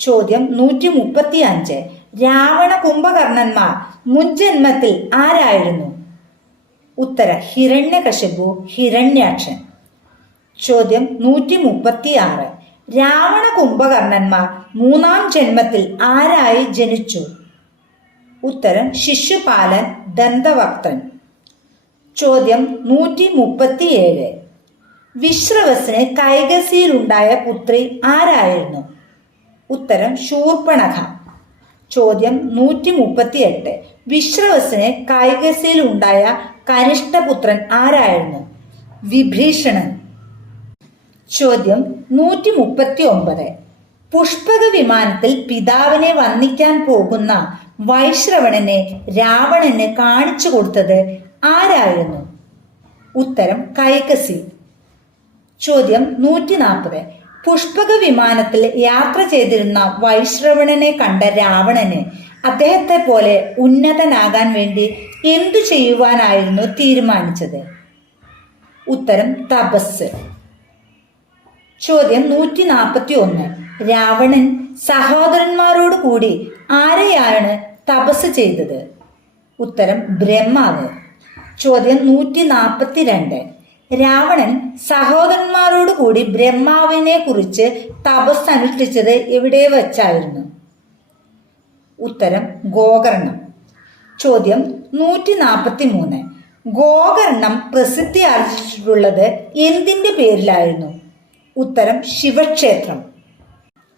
ചോദ്യം 135. രാവണ കുംഭകർണന്മാർ മുൻജന്മത്തിൽ ആരായിരുന്നു? ഉത്തരം ഹിരണ്യകശിപു, ഹിരണ്യാക്ഷൻ. ചോദ്യം 136. രാവണ കുംഭകർണന്മാർ മൂന്നാം ജന്മത്തിൽ ആരായി ജനിച്ചു? ഉത്തരം ശിശുപാലൻ, ദന്തവക്തൻ. ചോദ്യം 137. വിശ്രവസിന് കൈകസിയിലുണ്ടായ പുത്രി ആരായിരുന്നു? ഉത്തരം ശൂർപ്പണഖ. ചോദ്യം 138. വിശ്രവസിന് കൈകസിയിലുണ്ടായ കനിഷ്ഠപുത്രൻ ആരായിരുന്നു? വിഭീഷണൻ. ചോദ്യം 139. പുഷ്പക വിമാനത്തിൽ പിതാവിനെ വന്ദിക്കാൻ പോകുന്ന വൈശ്രവണനെ രാവണന് കാണിച്ചു കൊടുത്തത് ആരായിരുന്നു? ഉത്തരം കൈകസി. ചോദ്യം 140. പുഷ്പക വിമാനത്തിൽ യാത്ര ചെയ്തിരുന്ന വൈശ്രവണനെ കണ്ട രാവണന് അദ്ദേഹത്തെ പോലെ ഉന്നതനാകാൻ വേണ്ടി എന്തു ചെയ്യുവാനായിരുന്നു തീരുമാനിച്ചത്? ഉത്തരം തപസ്. ചോദ്യം 141. രാവണൻ സഹോദരന്മാരോട് കൂടി ആരെയാണ് തപസ് ചെയ്തത്? ഉത്തരം ബ്രഹ്മാവ്. ചോദ്യം 142. രാവണൻ സഹോദരന്മാരോട് കൂടി ബ്രഹ്മാവിനെ കുറിച്ച് തപസ് അനുഷ്ഠിച്ചത് എവിടെ വച്ചായിരുന്നു? ഉത്തരം ഗോകർണം. ചോദ്യം 143. ഗോകർണം പ്രസിദ്ധി ആർജിച്ചിട്ടുള്ളത് എന്തിന്റെ പേരിലായിരുന്നു? ഉത്തരം ശിവക്ഷേത്രം.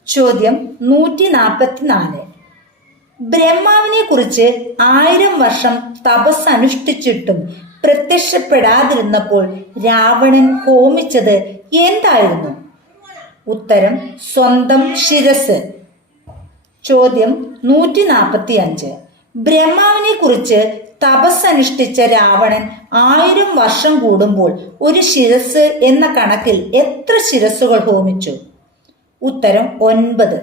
ചോദ്യം 144. ബ്രഹ്മാവിനെ കുറിച്ച് 1000 വർഷം തപസ് അനുഷ്ഠിച്ചിട്ടും പ്രത്യക്ഷപ്പെടാതിരുന്നപ്പോൾ രാവണൻ ഹോമിച്ചത് എന്തായിരുന്നു? ഉത്തരം സ്വന്തം ശിരസ്. ചോദ്യം 145. ബ്രഹ്മാവിനെ കുറിച്ച് തപസ് അനുഷ്ഠിച്ച രാവണൻ 1000 വർഷം കൂടുമ്പോൾ ഒരു ശിരസ് എന്ന കണക്കിൽ എത്ര ശിരസുകൾ ഹോമിച്ചു? ഉത്തരം 9.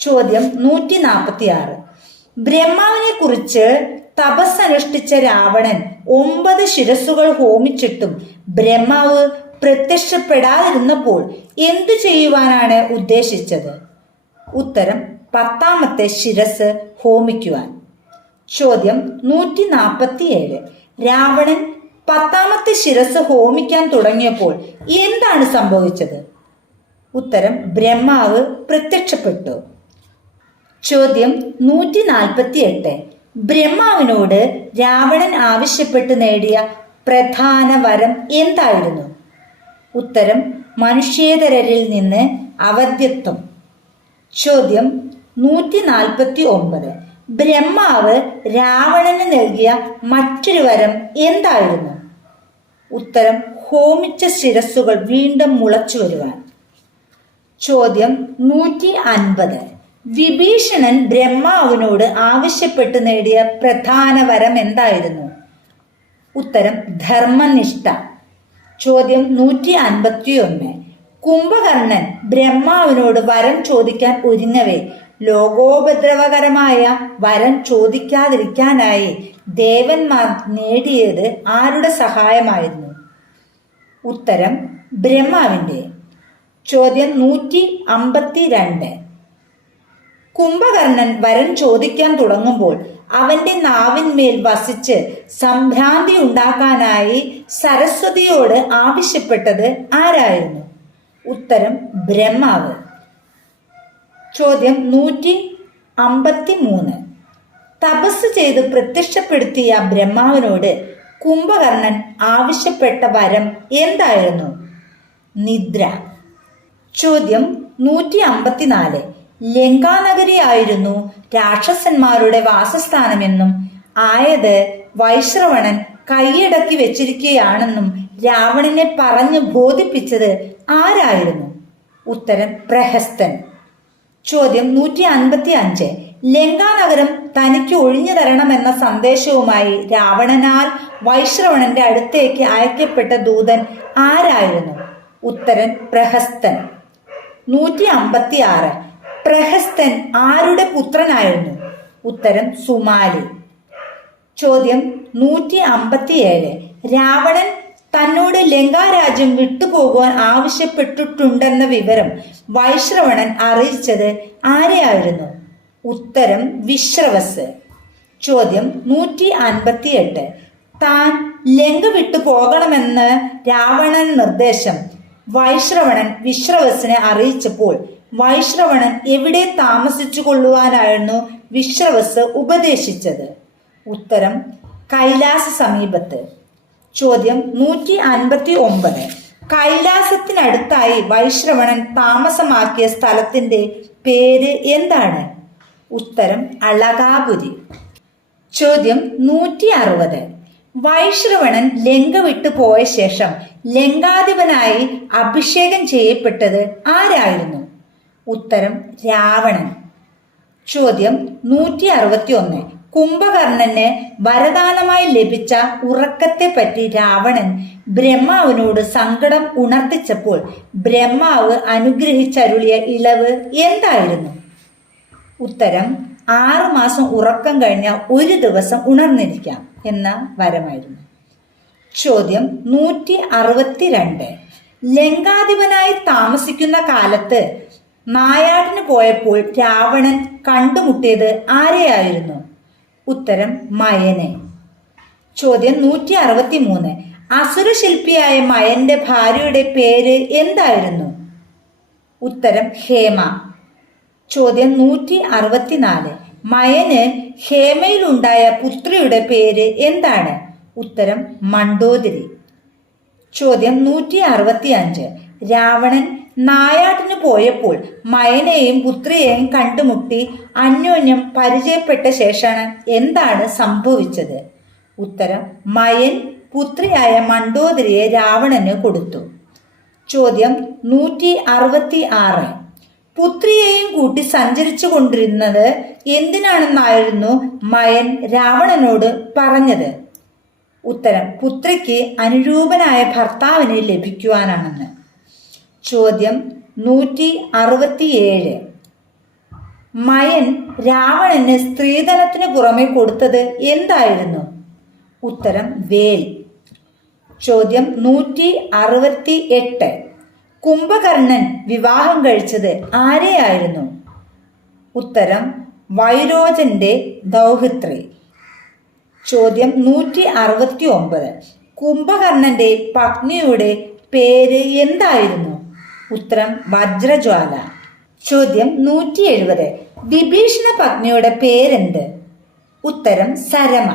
ചോദ്യം 146. ബ്രഹ്മാവിനെ കുറിച്ച് തപസ് അനുഷ്ഠിച്ച രാവണൻ 9 ശിരസുകൾ ഹോമിച്ചിട്ടും ബ്രഹ്മാവ് പ്രത്യക്ഷപ്പെടാതിരുന്നപ്പോൾ എന്തു ചെയ്യുവാനാണ് ഉദ്ദേശിച്ചത്? ഉത്തരം 10ാമത്തെ ശിരസ് ഹോമിക്കുവാൻ. ചോദ്യം 147. രാവണൻ 10ാമത്തെ ശിരസ് ഹോമിക്കാൻ തുടങ്ങിയപ്പോൾ എന്താണ് സംഭവിച്ചത്? ഉത്തരം ബ്രഹ്മാവ് പ്രത്യക്ഷപ്പെട്ടു. ചോദ്യം 148. ബ്രഹ്മാവിനോട് രാവണൻ ആവശ്യപ്പെട്ട് നേടിയ പ്രധാന വരം എന്തായിരുന്നു? ഉത്തരം മനുഷ്യേതരരിൽ നിന്ന് അവധ്യത്വം. ചോദ്യം 149. ബ്രഹ്മാവ് രാവണന് നൽകിയ മറ്റൊരു വരം എന്തായിരുന്നു? ഉത്തരം ഹോമിച്ച ശിരസ്സുകൾ വീണ്ടും മുളച്ചു വരുവാൻ. ചോദ്യം 150. വിഭീഷണൻ ബ്രഹ്മാവിനോട് ആവശ്യപ്പെട്ട് നേടിയ പ്രധാന വരം എന്തായിരുന്നു? ഉത്തരം ധർമ്മനിഷ്ഠ. ചോദ്യം 151. കുംഭകർണൻ ബ്രഹ്മാവിനോട് വരം ചോദിക്കാൻ ഒരുങ്ങവേ ലോകോപദ്രവകരമായ വരം ചോദിക്കാതിരിക്കാനായി ദേവന്മാർ നേടിയത് ആരുടെ സഹായമായിരുന്നു? ഉത്തരം ബ്രഹ്മാവിന്റെ. ചോദ്യം 152. കുംഭകർണൻ വരം ചോദിക്കാൻ തുടങ്ങുമ്പോൾ അവന്റെ നാവിന്മേൽ വസിച്ച് സംഭ്രാന്തി ഉണ്ടാക്കാനായി സരസ്വതിയോട് ആവശ്യപ്പെട്ടത് ആരായിരുന്നു? ഉത്തരം ബ്രഹ്മാവ്. ചോദ്യം 153. തപസ് ചെയ്ത് പ്രത്യക്ഷപ്പെടുത്തിയ ബ്രഹ്മാവിനോട് കുംഭകർണൻ ആവശ്യപ്പെട്ട വരം എന്തായിരുന്നു? നിദ്ര. ചോദ്യം 154. ലങ്കാനഗരിയായിരുന്നു രാക്ഷസന്മാരുടെ വാസസ്ഥാനമെന്നും ആയത് വൈശ്രവണൻ കൈയടക്കി വെച്ചിരിക്കുകയാണെന്നും രാവണനെ പറഞ്ഞു ബോധിപ്പിച്ചത് ആരായിരുന്നു? ഉത്തരം പ്രഹസ്തൻ. ചോദ്യം 155. ലങ്കാനഗരം തനിക്ക് ഒഴിഞ്ഞു തരണമെന്ന സന്ദേശവുമായി രാവണനാൽ വൈശ്രവണന്റെ അടുത്തേക്ക് അയക്കപ്പെട്ട ദൂതൻ ആരായിരുന്നു? ഉത്തരൻ പ്രഹസ്തൻ. 156. പ്രഹസ്തൻ ആരുടെ പുത്രനായിരുന്നു? ഉത്തരം സുമാലി. ചോദ്യം 157. രാവണൻ തന്നോട് ലങ്കാരാജ്യം വിട്ടുപോകുവാൻ ആവശ്യപ്പെട്ടിട്ടുണ്ടെന്ന വിവരം വൈശ്രവണൻ അറിയിച്ചത് ആരെയായിരുന്നു? ഉത്തരം വിശ്രവസ്. ചോദ്യം 158. താൻ ലങ്ക വിട്ടു പോകണമെന്ന് രാവണൻ നിർദ്ദേശം വൈശ്രവണൻ വിശ്രവസിനെ അറിയിച്ചപ്പോൾ വൈശ്രവണൻ എവിടെ താമസിച്ചു കൊള്ളുവാനായിരുന്നു വിശ്രവസ് ഉപദേശിച്ചത്? ഉത്തരം കൈലാസ സമീപത്ത്. ചോദ്യം 159. കൈലാസത്തിനടുത്തായി വൈശ്രവണൻ താമസമാക്കിയ സ്ഥലത്തിന്റെ പേര് എന്താണ്? ഉത്തരം അളകാപുരി. ചോദ്യം 160. വൈശ്രവണൻ ലങ്ക വിട്ടു പോയ ശേഷം ലങ്കാധിപനായി അഭിഷേകം ചെയ്യപ്പെട്ടത് ആരായിരുന്നു? ഉത്തരം രാവണൻ. ചോദ്യം 161. കുംഭകർണന് വരദാനമായി ലഭിച്ച ഉറക്കത്തെപ്പറ്റി രാവണൻ ബ്രഹ്മാവിനോട് സങ്കടം ഉണർത്തിച്ചപ്പോൾ ബ്രഹ്മാവ് അനുഗ്രഹിച്ചരുളിയ ഇളവ് എന്തായിരുന്നു? ഉത്തരം 6 മാസം ഉറക്കം കഴിഞ്ഞ ഒരു ദിവസം ഉണർന്നിരിക്കാം എന്ന വരമായിരുന്നു. ചോദ്യം 162. ലങ്കാധിപനായി താമസിക്കുന്ന കാലത്ത് നായാട്ടിന് പോയപ്പോൾ രാവണൻ കണ്ടുമുട്ടിയത് ആരെയായിരുന്നു? ഉത്തരം മയനെ. ചോദ്യം 163. അസുരശില്പിയായ മയന്റെ ഭാര്യയുടെ പേര് എന്തായിരുന്നു? ഉത്തരം ഹേമ. ചോദ്യം 164. മയന് ഹേമയിലുണ്ടായ പുത്രിയുടെ പേര് എന്താണ്? ഉത്തരം മണ്ഡോദരി. ചോദ്യം 165. രാവണൻ നായാട്ടിന് പോയപ്പോൾ മയനെയും പുത്രിയെയും കണ്ടുമുട്ടി അന്യോന്യം പരിചയപ്പെട്ട ശേഷം എന്താണ് സംഭവിച്ചത്? ഉത്തരം മയൻ പുത്രിയായ മണ്ഡോദരിയെ രാവണന് കൊടുത്തു. ചോദ്യം 166. പുത്രിയെയും കൂട്ടി സഞ്ചരിച്ചു കൊണ്ടിരുന്നത് എന്തിനാണെന്നായിരുന്നു മയൻ രാവണനോട് പറഞ്ഞത്? ഉത്തരം പുത്രിക്ക് അനുരൂപനായ ഭർത്താവിനെ ലഭിക്കുവാനാണെന്ന്. ചോദ്യം 167. മയൻ രാവണന് സ്ത്രീധനത്തിന് പുറമെ കൊടുത്തത് എന്തായിരുന്നു? ഉത്തരം വേൽ. ചോദ്യം 168. കുംഭകർണൻ വിവാഹം കഴിച്ചത് ആരെയായിരുന്നു? ഉത്തരം വൈരോചന്റെ ദൗഹിത്രി. ചോദ്യം 169. കുംഭകർണന്റെ പത്നിയുടെ പേര് എന്തായിരുന്നു? ഉത്തരം വജ്രജ്വാല. ചോദ്യം 170. വിഭീഷണ പത്നിയുടെ പേരെന്ത്? ഉത്തരം സരമ.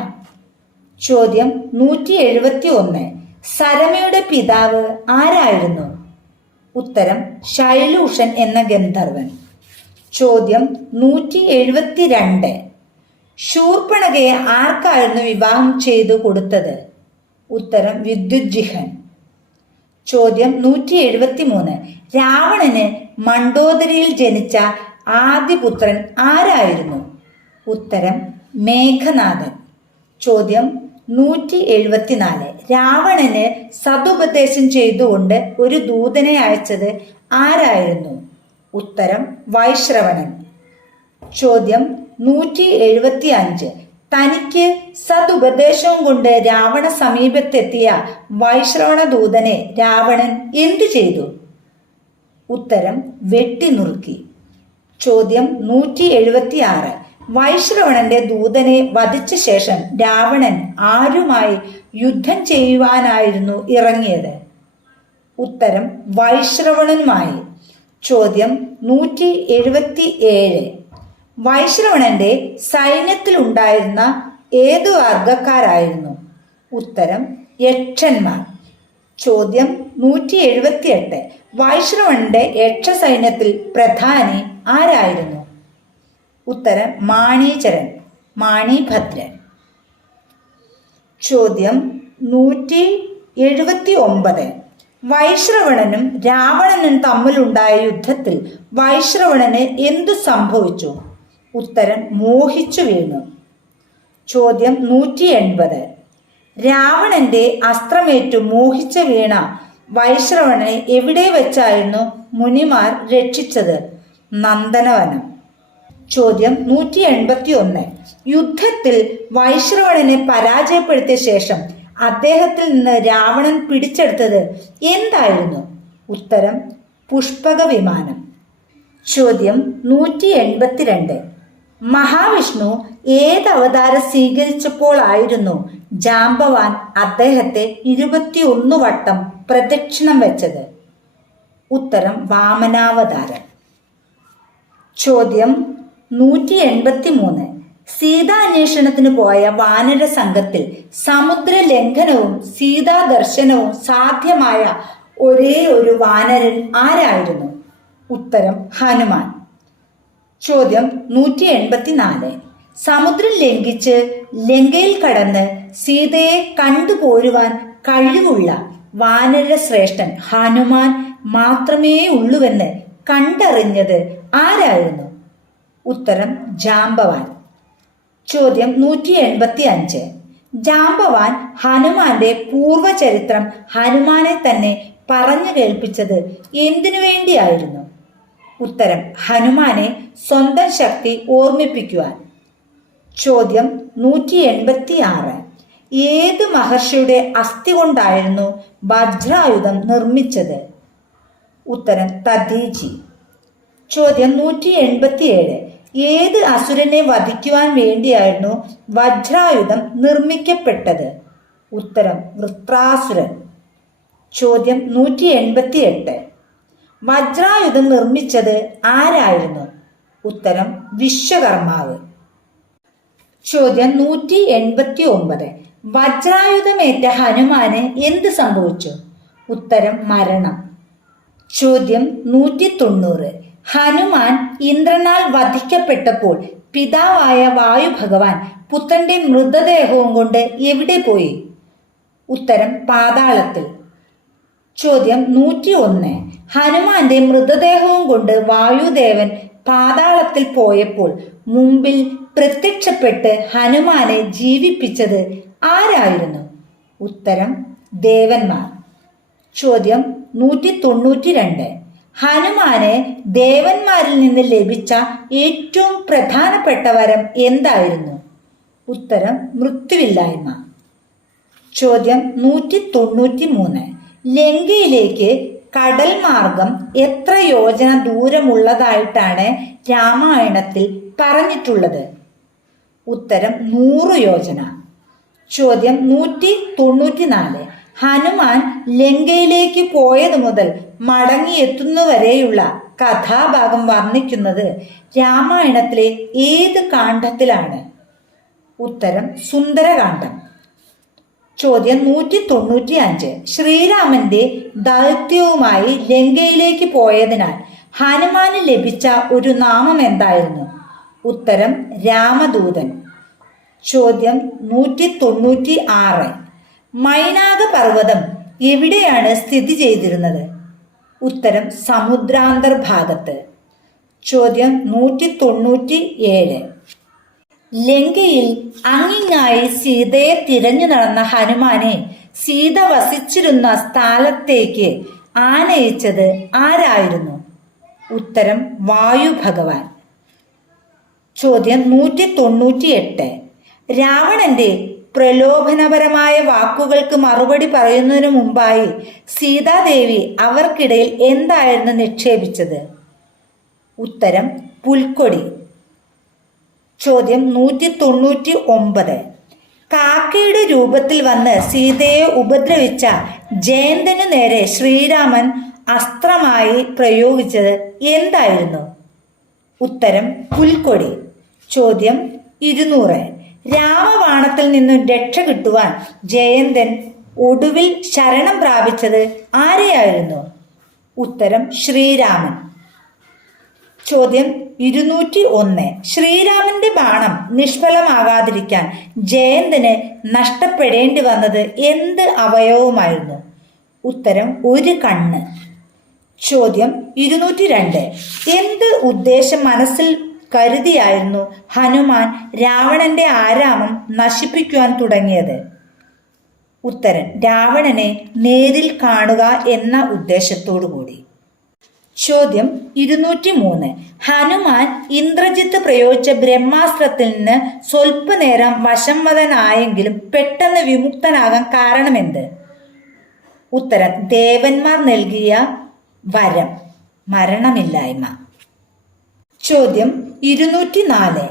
ചോദ്യം 171. സരമയുടെ പിതാവ് ആരായിരുന്നു? ഉത്തരം ശൈലൂഷൻ എന്ന ഗന്ധർവൻ. ചോദ്യം 172. ശൂർപ്പണഖയെ ആർക്കായിരുന്നു വിവാഹം ചെയ്തു കൊടുത്തത്? ഉത്തരം വിദ്യുജ്ജിഹൻ. ചോദ്യം 173. രാവണന് മണ്ഡോദരിയിൽ ജനിച്ച ആദ്യപുത്രൻ ആരായിരുന്നു? ഉത്തരം മേഘനാഥൻ. ചോദ്യം 174. രാവണന് സതുപദേശം ചെയ്തുകൊണ്ട് ഒരു ദൂതനെ അയച്ചത് ആരായിരുന്നു? ഉത്തരം വൈശ്രവണൻ. ചോദ്യം 175. തനിക്ക് സതുപദേശവും കൊണ്ട് രാവണ സമീപത്തെത്തിയ വൈശ്രവണ ദൂതനെ രാവണൻ എന്തു ചെയ്തു? ഉത്തരം വെട്ടിനുറുക്കി. ചോദ്യം 176. വൈശ്രവണന്റെ ദൂതനെ വധിച്ച ശേഷം രാവണൻ ആരുമായി യുദ്ധം ചെയ്യുവാനായിരുന്നു ഇറങ്ങിയത്? ഉത്തരം വൈശ്രവണനുമായി. ചോദ്യം 177. വൈശ്രവണന്റെ സൈന്യത്തിലുണ്ടായിരുന്ന ഏതു വർഗക്കാരായിരുന്നു? ഉത്തരം യക്ഷന്മാർ. ചോദ്യം 178. വൈശ്രവണന്റെ യക്ഷ സൈന്യത്തിൽ പ്രധാനി ആരായിരുന്നു? ഉത്തരം മാണീചരൻ, മാണിഭദ്രൻ. ചോദ്യം 179. വൈശ്രവണനും രാവണനും തമ്മിലുണ്ടായ യുദ്ധത്തിൽ വൈശ്രവണന് എന്തു സംഭവിച്ചു? ഉത്തരം മോഹിച്ചു വീണു. ചോദ്യം 180. രാവണന്റെ അസ്ത്രമേറ്റു മോഹിച്ചു വീണ വൈശ്രവണനെ എവിടെ വെച്ചായിരുന്നു മുനിമാർ രക്ഷിച്ചത്? നന്ദനവനം. ചോദ്യം 181. യുദ്ധത്തിൽ വൈശ്രവണനെ പരാജയപ്പെടുത്തിയ ശേഷം അദ്ദേഹത്തിൽ നിന്ന് രാവണൻ പിടിച്ചെടുത്തത് എന്തായിരുന്നു? ഉത്തരം പുഷ്പക വിമാനം. ചോദ്യം 182. മഹാവിഷ്ണു ഏത് അവതാരം സ്വീകരിച്ചപ്പോൾ ആയിരുന്നു ജാംബവാൻ അദ്ദേഹത്തെ 21 വട്ടം പ്രദക്ഷിണം വെച്ചത്? ഉത്തരം വാമനാവതാരം. ചോദ്യം 183. സീതാന്വേഷണത്തിന് പോയ വാനര സംഘത്തിൽ സമുദ്ര ലംഘനവും സീതാദർശനവും സാധ്യമായ ഒരേ ഒരു വാനരൻ ആരായിരുന്നു? ഉത്തരം ഹനുമാൻ. ചോദ്യം 184. സമുദ്രം ലംഘിച്ച് ലങ്കയിൽ കടന്ന് സീതയെ കണ്ടുപോരുവാൻ കഴിവുള്ള വാനര ശ്രേഷ്ഠൻ ഹനുമാൻ മാത്രമേ ഉള്ളുവെന്ന് കണ്ടറിഞ്ഞത് ആരായിരുന്നു? ഉത്തരം ജാംബവാൻ. ചോദ്യം 185. ജാംബവാൻ ഹനുമാന്റെ പൂർവചരിത്രം ഹനുമാനെ തന്നെ പറഞ്ഞു കേൾപ്പിച്ചത് എന്തിനു വേണ്ടിയായിരുന്നു? ഉത്തരം ഹനുമാനെ സ്വന്തം ശക്തി ഓർമ്മിപ്പിക്കുവാൻ. ചോദ്യം 186. ഏത് മഹർഷിയുടെ അസ്ഥി കൊണ്ടായിരുന്നു വജ്രായുധം നിർമ്മിച്ചത്? ഉത്തരം ദധീചി. ചോദ്യം 187. ഏത് അസുരനെ വധിക്കുവാൻ വേണ്ടിയായിരുന്നു വജ്രായുധം നിർമ്മിക്കപ്പെട്ടത്? ഉത്തരം വൃത്രാസുരൻ. ചോദ്യം 188. വജ്രായുധം നിർമ്മിച്ചത് ആരായിരുന്നു? ഉത്തരം വിശ്വകർമാവ്. ചോദ്യം 189. വജ്രായുധമേറ്റ ഹനുമാന് എന്ത് സംഭവിച്ചു? ഉത്തരം മരണം. ചോദ്യം 190. ഹനുമാൻ ഇന്ദ്രനാൽ വധിക്കപ്പെട്ടപ്പോൾ പിതാവായ വായു ഭഗവാൻ പുത്രന്റെ മൃതദേഹവും കൊണ്ട് എവിടെ പോയി? ഉത്തരം പാതാളത്തിൽ. ചോദ്യം 101. ഹനുമാന്റെ മൃതദേഹവും കൊണ്ട് വായുദേവൻ പാതാളത്തിൽ പോയപ്പോൾ മുമ്പിൽ പ്രത്യക്ഷപ്പെട്ട് ഹനുമാനെ ജീവിപ്പിച്ചത് ആരായിരുന്നു? ഉത്തരം ദേവന്മാർ. ചോദ്യം 192. ഹനുമാന് ദേവന്മാരിൽ നിന്ന് ലഭിച്ച ഏറ്റവും പ്രധാനപ്പെട്ട വരം എന്തായിരുന്നു? ഉത്തരം മൃത്യുവില്ലായ്മ. ചോദ്യം 193. ലങ്കയിലേക്ക് കടൽ മാർഗം എത്ര യോജന ദൂരമുള്ളതായിട്ടാണ് രാമായണത്തിൽ പറഞ്ഞിട്ടുള്ളത്? ഉത്തരം 100 യോജന. ചോദ്യം 194. ഹനുമാൻ ലങ്കയിലേക്ക് പോയത് മുതൽ മടങ്ങിയെത്തുന്നവരെയുള്ള കഥാഭാഗം വർണ്ണിക്കുന്നത് രാമായണത്തിലെ ഏത് കാണ്ഡത്തിലാണ്? ഉത്തരം സുന്ദരകാന്ഡം. ചോദ്യം 195. ശ്രീരാമന്റെ ദൗത്യവുമായി ലങ്കയിലേക്ക് പോയതിനാൽ ഹനുമാന് ലഭിച്ച ഒരു നാമം എന്തായിരുന്നു? ഉത്തരം രാമദൂതൻ. ചോദ്യം 196. മൈനാക പർവ്വതം എവിടെയാണ് സ്ഥിതി ചെയ്തിരുന്നത്? ഉത്തരം സമുദ്രാന്തർഭാഗത്ത്. ചോദ്യം 197. ലങ്കയിൽ അങ്ങിങ്ങായി സീതയെ തിരഞ്ഞു നടന്ന ഹനുമാനെ സീത വസിച്ചിരുന്ന സ്ഥലത്തേക്ക് ആനയിച്ചത് ആരായിരുന്നു? ഉത്തരം വായു ഭഗവാൻ. ചോദ്യം 198. രാവണന്റെ പ്രലോഭനപരമായ വാക്കുകൾക്ക് മറുപടി പറയുന്നതിനു മുമ്പായി സീതാദേവി അവർക്കിടയിൽ എന്തായിരുന്നു നിക്ഷേപിച്ചത്? ഉത്തരം പുൽക്കൊടി. ചോദ്യം 199. കാക്കയുടെ രൂപത്തിൽ വന്ന് സീതയെ ഉപദ്രവിച്ച ജയന്തനു നേരെ ശ്രീരാമൻ അസ്ത്രമായി പ്രയോഗിച്ചത് എന്തായിരുന്നു? ഉത്തരം പുൽക്കൊടി. ചോദ്യം 200. രാമബാണത്തിൽ നിന്നും രക്ഷ കിട്ടുവാൻ ജയന്തൻ ഒടുവിൽ ശരണം പ്രാപിച്ചത് ആരെയായിരുന്നു? ഉത്തരം ശ്രീരാമൻ. ചോദ്യം 201. ശ്രീരാമന്റെ ബാണം നിഷ്ഫലമാകാതിരിക്കാൻ ജയന്തന് നഷ്ടപ്പെടേണ്ടി വന്നത് എന്ത് അവയവമായിരുന്നു? ഉത്തരം ഒരു കണ്ണ്. ചോദ്യം 202. എന്ത് ഉദ്ദേശം മനസ്സിൽ കരുതിയായിരുന്നു ഹനുമാൻ രാവണന്റെ ആരാമം നശിപ്പിക്കുവാൻ തുടങ്ങിയത്? ഉത്തരം രാവണനെ നേരിൽ കാണുക എന്ന ഉദ്ദേശത്തോടു കൂടി. ചോദ്യം 203. ഹനുമാൻ ഇന്ദ്രജിത്ത് പ്രയോഗിച്ച ബ്രഹ്മാസ്ത്രത്തിൽ നിന്ന് സ്വല്പനേരം വശംവദനായെങ്കിലും പെട്ടെന്ന് വിമുക്തനാകാൻ കാരണമെന്ത്? ഉത്തരം ദേവന്മാർ നൽകിയ വരം, മരണമില്ലായ്മ. ചോദ്യം 204.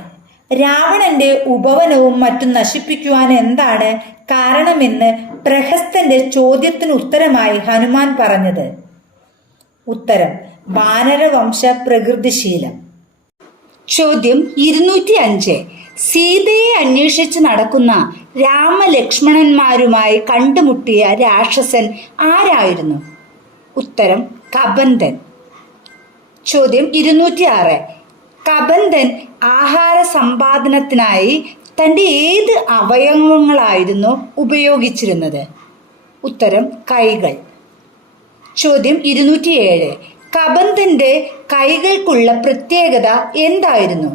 രാവണന്റെ ഉപവനവും മറ്റും നശിപ്പിക്കുവാൻ എന്താണ് കാരണമെന്ന് പ്രഹസ്തന്റെ ചോദ്യത്തിന് ഉത്തരമായി ഹനുമാൻ പറഞ്ഞത്? ഉത്തരം: വാനരവംശ പ്രകൃതിശീലം. ചോദ്യം 205. സീതയെ അന്വേഷിച്ച് നടക്കുന്ന രാമലക്ഷ്മണന്മാരുമായി കണ്ടുമുട്ടിയ രാക്ഷസൻ ആരായിരുന്നു? ഉത്തരം: കബന്ധൻ. ചോദ്യം 206. കബന്ധൻ ആഹാര സമ്പാദനത്തിനായി തൻ്റെ ഏത് അവയവങ്ങളായിരുന്നു ഉപയോഗിച്ചിരുന്നത്? ഉത്തരം: കൈകൾ. ചോദ്യം 207. കബന്ധന്റെ കൈകൾക്കുള്ള പ്രത്യേകത എന്തായിരുന്നു?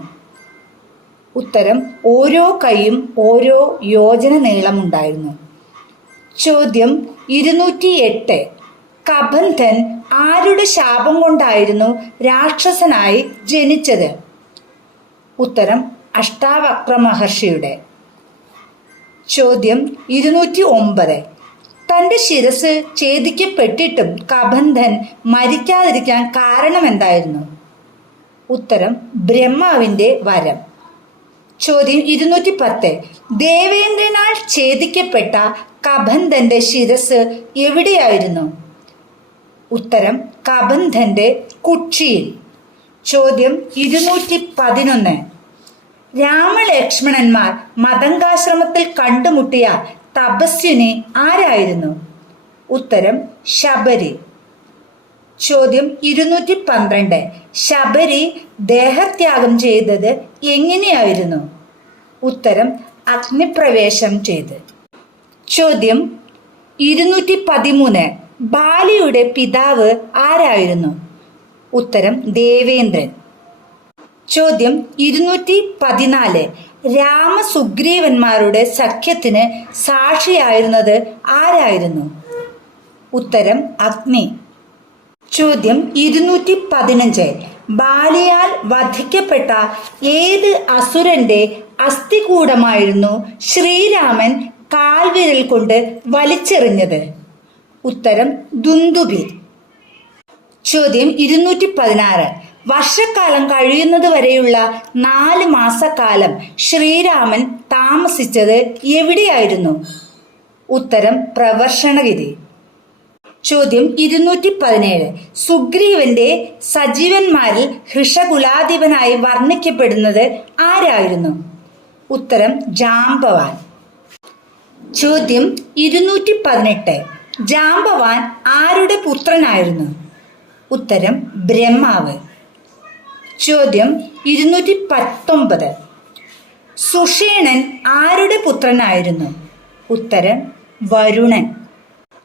ഉത്തരം: ഓരോ കൈയും ഓരോ യോജന നീളമുണ്ടായിരുന്നു. ചോദ്യം 208. കബന്ധൻ ആരുടെ ശാപം കൊണ്ടായിരുന്നു രാക്ഷസനായി ജനിച്ചത്? ഉത്തരം: അഷ്ടാവക്ര മഹർഷിയുടെ. ചോദ്യം 209. തൻ്റെ ശിരസ് ഛേദിക്കപ്പെട്ടിട്ടും കബന്ധൻ മരിക്കാതിരിക്കാൻ കാരണമെന്തായിരുന്നു? ഉത്തരം: ബ്രഹ്മാവിൻ്റെ വരം. ചോദ്യം 210. ദേവേന്ദ്രനാൽ ഛേദിക്കപ്പെട്ട കബന്ധന്റെ ശിരസ് എവിടെയായിരുന്നു? ഉത്തരം: കബന്ധന്റെ കുക്ഷിയിൽ. ചോദ്യം 211. രാമലക്ഷ്മണന്മാർ മതങ്കാശ്രമത്തിൽ കണ്ടുമുട്ടിയ തപസ്വിനി ആരായിരുന്നു? ഉത്തരം: ശബരി. ചോദ്യം 212. ശബരി ദേഹത്യാഗം ചെയ്തത് എങ്ങനെയായിരുന്നു? ഉത്തരം: അഗ്നിപ്രവേശം ചെയ്ത്. ചോദ്യം 213. ബാലിയുടെ പിതാവ് ആരായിരുന്നു? ഉത്തരം: ദേവേന്ദ്രൻ. ചോദ്യം 214. രാമസുഗ്രീവന്മാരുടെ സഖ്യത്തിന് സാക്ഷിയായിരുന്നത് ആരായിരുന്നു? ഉത്തരം: അഗ്നി. ചോദ്യം 215. ബാലിയാൽ വധിക്കപ്പെട്ട ഏത് അസുരന്റെ അസ്ഥികൂടമായിരുന്നു ശ്രീരാമൻ കാൽവിരൽ കൊണ്ട് വലിച്ചെറിഞ്ഞത്? ഉത്തരം: ദുന്ദുബി. ചോദ്യം 216. വർഷക്കാലം കഴിയുന്നത് വരെയുള്ള 4 മാസക്കാലം ശ്രീരാമൻ താമസിച്ചത് എവിടെയായിരുന്നു? ഉത്തരം: പ്രവർഷണഗിരി. ചോദ്യം 217. സുഗ്രീവന്റെ സജീവന്മാരിൽ ഹൃഷകുലാധിപനായി വർണ്ണിക്കപ്പെടുന്നത് ആരായിരുന്നു? ഉത്തരം: ജാംബവാൻ. ചോദ്യം 218. ജാംബവാൻ ആരുടെ പുത്രനായിരുന്നു? ഉത്തരം: ബ്രഹ്മാവ്. ചോദ്യം 219. സുഷേണൻ ആരുടെ പുത്രനായിരുന്നു? ഉത്തരം: വരുണൻ.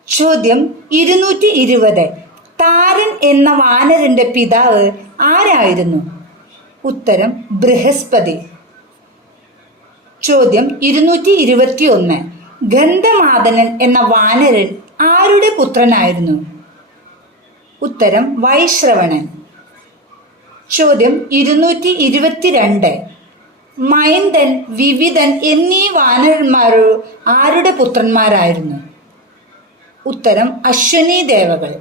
ചോദ്യം 220. താരൻ എന്ന വാനരന്റെ പിതാവ് ആരായിരുന്നു? ഉത്തരം: ബൃഹസ്പതി. ചോദ്യം 221. ഗന്ധമാദനൻ എന്ന വാനരൻ ആരുടെ പുത്രനായിരുന്നു? ഉത്തരം: വൈശ്രവണൻ. ചോദ്യം 222. മൈന്ദൻ, വിവിധൻ എന്നീ വാനരന്മാർ ആരുടെ പുത്രന്മാരായിരുന്നു? ഉത്തരം: അശ്വനി ദേവകൾ.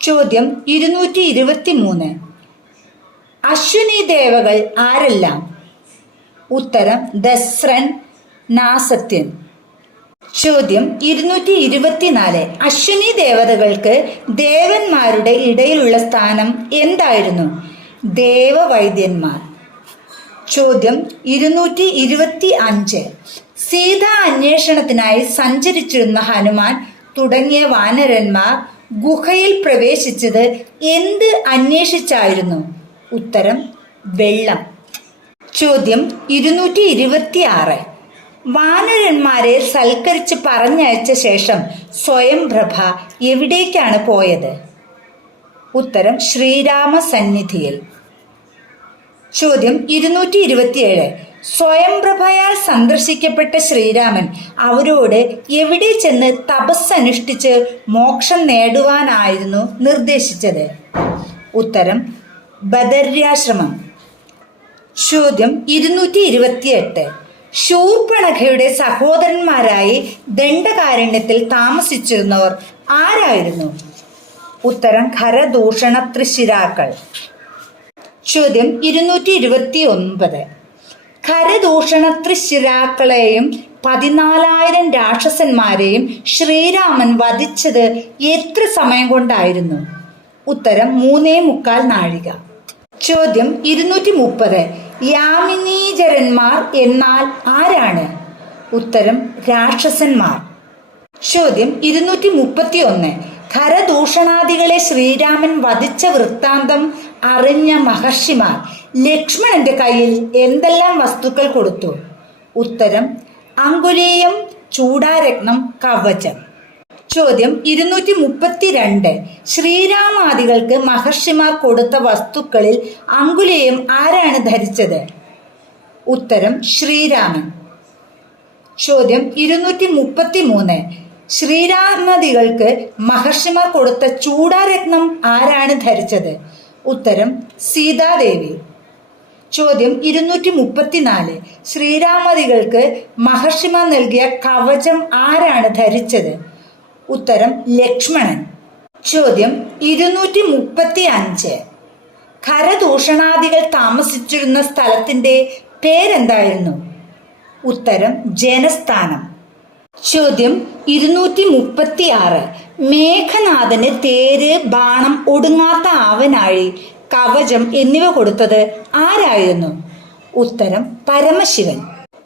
ചോദ്യം 223. അശ്വനി ദേവകൾ ആരെല്ലാം? ഉത്തരം: ദസ്രൻ, നാസത്യൻ. ചോദ്യം 224. അശ്വനി ദേവതകൾക്ക് ദേവന്മാരുടെ ഇടയിലുള്ള സ്ഥാനം എന്തായിരുന്നു? ദേവവൈദ്യന്മാർ. ചോദ്യം 225. സീതാ അന്വേഷണത്തിനായി സഞ്ചരിച്ചിരുന്ന ഹനുമാൻ തുടങ്ങിയ വാനരന്മാർ ഗുഹയിൽ പ്രവേശിച്ചത് എന്ത് അന്വേഷിച്ചായിരുന്നു? ഉത്തരം: വെള്ളം. ചോദ്യം 226. വാനരന്മാരെ സൽക്കരിച്ച് പറഞ്ഞയച്ച ശേഷം സ്വയംപ്രഭ എവിടേക്കാണ് പോയത്? ഉത്തരം: ശ്രീരാമ സന്നിധിയിൽ. ചോദ്യം 227. സ്വയംപ്രഭയാൽ സന്ദർശിക്കപ്പെട്ട ശ്രീരാമൻ അവരോട് എവിടെ ചെന്ന് തപസ്സനുഷ്ഠിച്ച് മോക്ഷം നേടുവാനായിരുന്നു നിർദ്ദേശിച്ചത്? ഉത്തരം: ബദര്യാശ്രമം. ചോദ്യം 228. ശൂർപ്പണഖയുടെ സഹോദരന്മാരായി ദണ്ഡകാരണ്യത്തിൽ താമസിച്ചിരുന്നവർ ആരായിരുന്നു? ഉത്തരം: ഖരദൂഷണ ത്രിശിരാക്കൾ. ചോദ്യം 229. ഖരദൂഷണ തൃശ്ശിരാക്കളെയും 14,000 രാക്ഷസന്മാരെയും ശ്രീരാമൻ വധിച്ചത് എത്ര സമയം കൊണ്ടായിരുന്നു? ഉത്തരം 3.25 നാഴിക. ചോദ്യം 230. യാമിനീചരന്മാർ എന്നാൽ ആരാണ്? ഉത്തരം രാക്ഷസന്മാർ. ചോദ്യം 231. ഖരദൂഷണാദികളെ ശ്രീരാമൻ വധിച്ച വൃത്താന്തം അറിഞ്ഞ മഹർഷിമാർ ലക്ഷ്മണന്റെ കയ്യിൽ എന്തെല്ലാം വസ്തുക്കൾ കൊടുത്തു? ഉത്തരം അങ്കുലീയം, ചൂഡാരത്നം, കവചം. ചോദ്യം 232. ശ്രീരാമാദികൾക്ക് മഹർഷിമാർ കൊടുത്ത വസ്തുക്കളിൽ അങ്കുലീയം ആരാണ് ധരിച്ചത്? ഉത്തരം ശ്രീരാമൻ. ചോദ്യം 233. ശ്രീരാമാദികൾക്ക് മഹർഷിമാർ കൊടുത്ത ചൂഡാരത്നം ആരാണ് ധരിച്ചത്? ഉത്തരം സീതാദേവി. ചോദ്യം 234. ശ്രീരാമാദികൾക്ക് മഹർഷിമാർ നൽകിയ കവചം ആരാണ് ധരിച്ചത്? ഉത്തരം ലക്ഷ്മണൻ. ചോദ്യം 235. ഖരദൂഷണാദികൾ താമസിച്ചിരുന്ന സ്ഥലത്തിന്റെ പേരെന്തായിരുന്നു? ഉത്തരം ജനസ്ഥാനം. ചോദ്യം 236. മേഘനാഥന് തേര്, ബാണം, ഒടുങ്ങാത്ത ആവനാഴി, കവചം എന്നിവ കൊടുത്തത് ആരായിരുന്നു? ഉത്തരം പരമശിവൻ.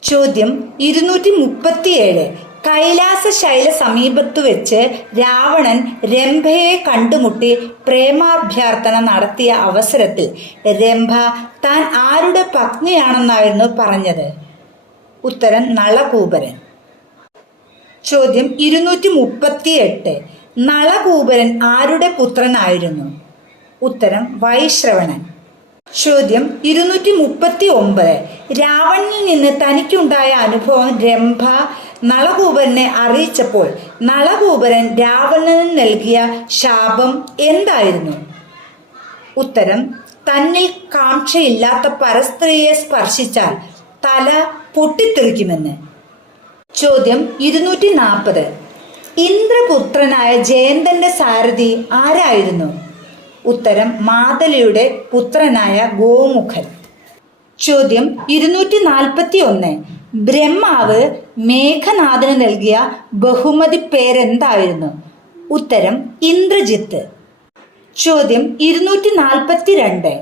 ചോദ്യം 237. കൈലാസ ശൈല സമീപത്തു വെച്ച് രാവണൻ രംഭയെ കണ്ടുമുട്ടി പ്രേമാഭ്യർത്ഥന നടത്തിയ അവസരത്തിൽ രംഭ താൻ ആരുടെ പത്നിയാണെന്നായിരുന്നു പറഞ്ഞത്? ഉത്തരം നളകൂബരൻ. ചോദ്യം 238. നളകൂബരൻ ആരുടെ പുത്രനായിരുന്നു? ഉത്തരം വൈശ്രവണൻ. ചോദ്യം 239. രാവണനിൽ നിന്ന് തനിക്കുണ്ടായ അനുഭവം രംഭ നളകൂബരനെ അറിയിച്ചപ്പോൾ നളകൂബരൻ രാവണന് നൽകിയ ശാപം എന്തായിരുന്നു? ഉത്തരം തന്നിൽ കാംക്ഷയില്ലാത്ത പരസ്ത്രീയെ സ്പർശിച്ചാൽ തല പൊട്ടിത്തെറിക്കുമെന്ന്. ചോദ്യം 240. ഇന്ദ്രപുത്രനായ ജയന്തന്റെ സാരഥി ആരായിരുന്നു? ഉത്തരം മാതലിയുടെ പുത്രനായ ഗോമുഖൻ. ചോദ്യം 241. ബ്രഹ്മാവ് മേഘനാഥന് നൽകിയ ബഹുമതി പേരെന്തായിരുന്നു? ഉത്തരം ഇന്ദ്രജിത്ത്. ചോദ്യം 242.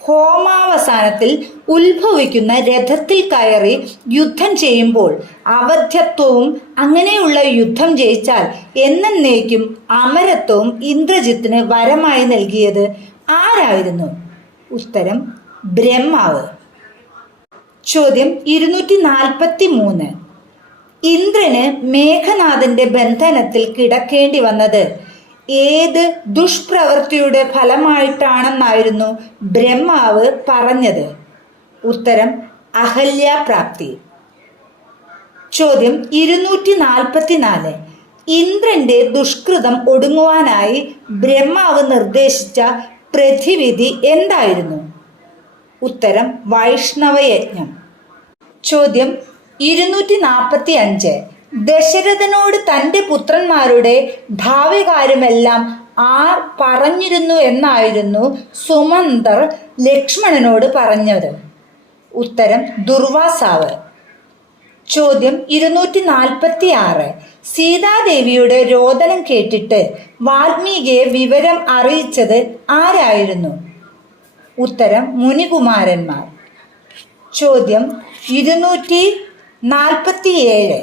ഹോമാവസാനത്തിൽ ഉത്ഭവിക്കുന്ന രഥത്തിൽ കയറി യുദ്ധം ചെയ്യുമ്പോൾ അവധ്യത്വവും അങ്ങനെയുള്ള യുദ്ധം ജയിച്ചാൽ എന്നേക്കും അമരത്വവും ഇന്ദ്രജിത്തിന് വരമായി നൽകിയത് ആരായിരുന്നു? ഉത്തരം ബ്രഹ്മാവ്. ചോദ്യം 243. ഇന്ദ്രന് മേഘനാഥന്റെ ബന്ധനത്തിൽ കിടക്കേണ്ടി വന്നത് ഏത് ദുഷ്പ്രവൃത്തിയുടെ ഫലമായിട്ടാണെന്നായിരുന്നു ബ്രഹ്മാവ് പറഞ്ഞത്? ഉത്തരം അഹല്യാപ്രാപ്തി. ചോദ്യം 244. ഇന്ദ്രന്റെ ദുഷ്കൃതം ഒടുങ്ങുവാനായി ബ്രഹ്മാവ് നിർദ്ദേശിച്ച പ്രതിവിധി എന്തായിരുന്നു? ഉത്തരം വൈഷ്ണവയജ്ഞം. ചോദ്യം 245. ദശരഥനോട് തൻ്റെ പുത്രന്മാരുടെ ഭാവി കാര്യമെല്ലാം ആർ പറഞ്ഞിരുന്നു എന്നായിരുന്നു സുമന്തർ ലക്ഷ്മണനോട് പറഞ്ഞത്? ഉത്തരം ദുർവാസാവ്. ചോദ്യം 246. സീതാദേവിയുടെ രോദനം കേട്ടിട്ട് വാൽമീകിയെ വിവരം അറിയിച്ചത് ആരായിരുന്നു? ഉത്തരം മുനികുമാരന്മാർ. ചോദ്യം 247.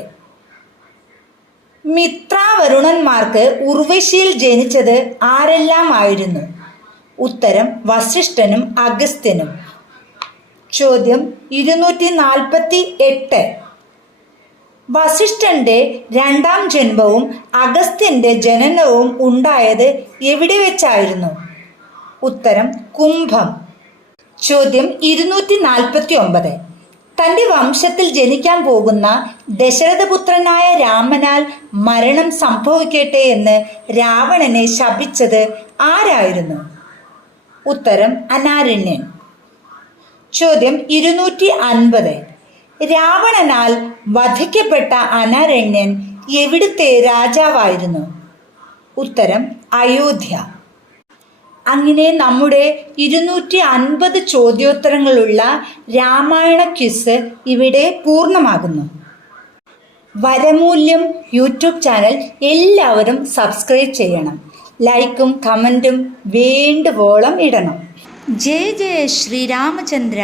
മിത്രാവരുണന്മാർക്ക് ഉർവശിയിൽ ജനിച്ചത് ആരെല്ലാം ആയിരുന്നു? ഉത്തരം വസിഷ്ഠനും അഗസ്ത്യനും. ചോദ്യം 248. വസിഷ്ഠന്റെ രണ്ടാം ജന്മവും അഗസ്ത്യന്റെ ജനനവും ഉണ്ടായത് എവിടെ വെച്ചായിരുന്നു? ഉത്തരം കുംഭം. ചോദ്യം 249. തന്റെ വംശത്തിൽ ജനിക്കാൻ പോകുന്ന ദശരഥപുത്രനായ രാമനാൽ മരണം സംഭവിക്കട്ടെ എന്ന് രാവണനെ ശപിച്ചത് ആരായിരുന്നു? ഉത്തരം അനാരണ്യൻ. ചോദ്യം 250. രാവണനാൽ വധിക്കപ്പെട്ട അനാരണ്യൻ എവിടുത്തെ രാജാവായിരുന്നു? ഉത്തരം അയോധ്യ. അങ്ങനെ നമ്മുടെ 250 ചോദ്യോത്തരങ്ങളുള്ള രാമായണ ക്വിസ് ഇവിടെ പൂർണ്ണമാകുന്നു. വരമൂല്യം യൂട്യൂബ് ചാനൽ എല്ലാവരും സബ്സ്ക്രൈബ് ചെയ്യണം. ലൈക്കും കമൻറ്റും വേണ്ടുവോളം ഇടണം. ജയ ജയ ശ്രീരാമചന്ദ്ര.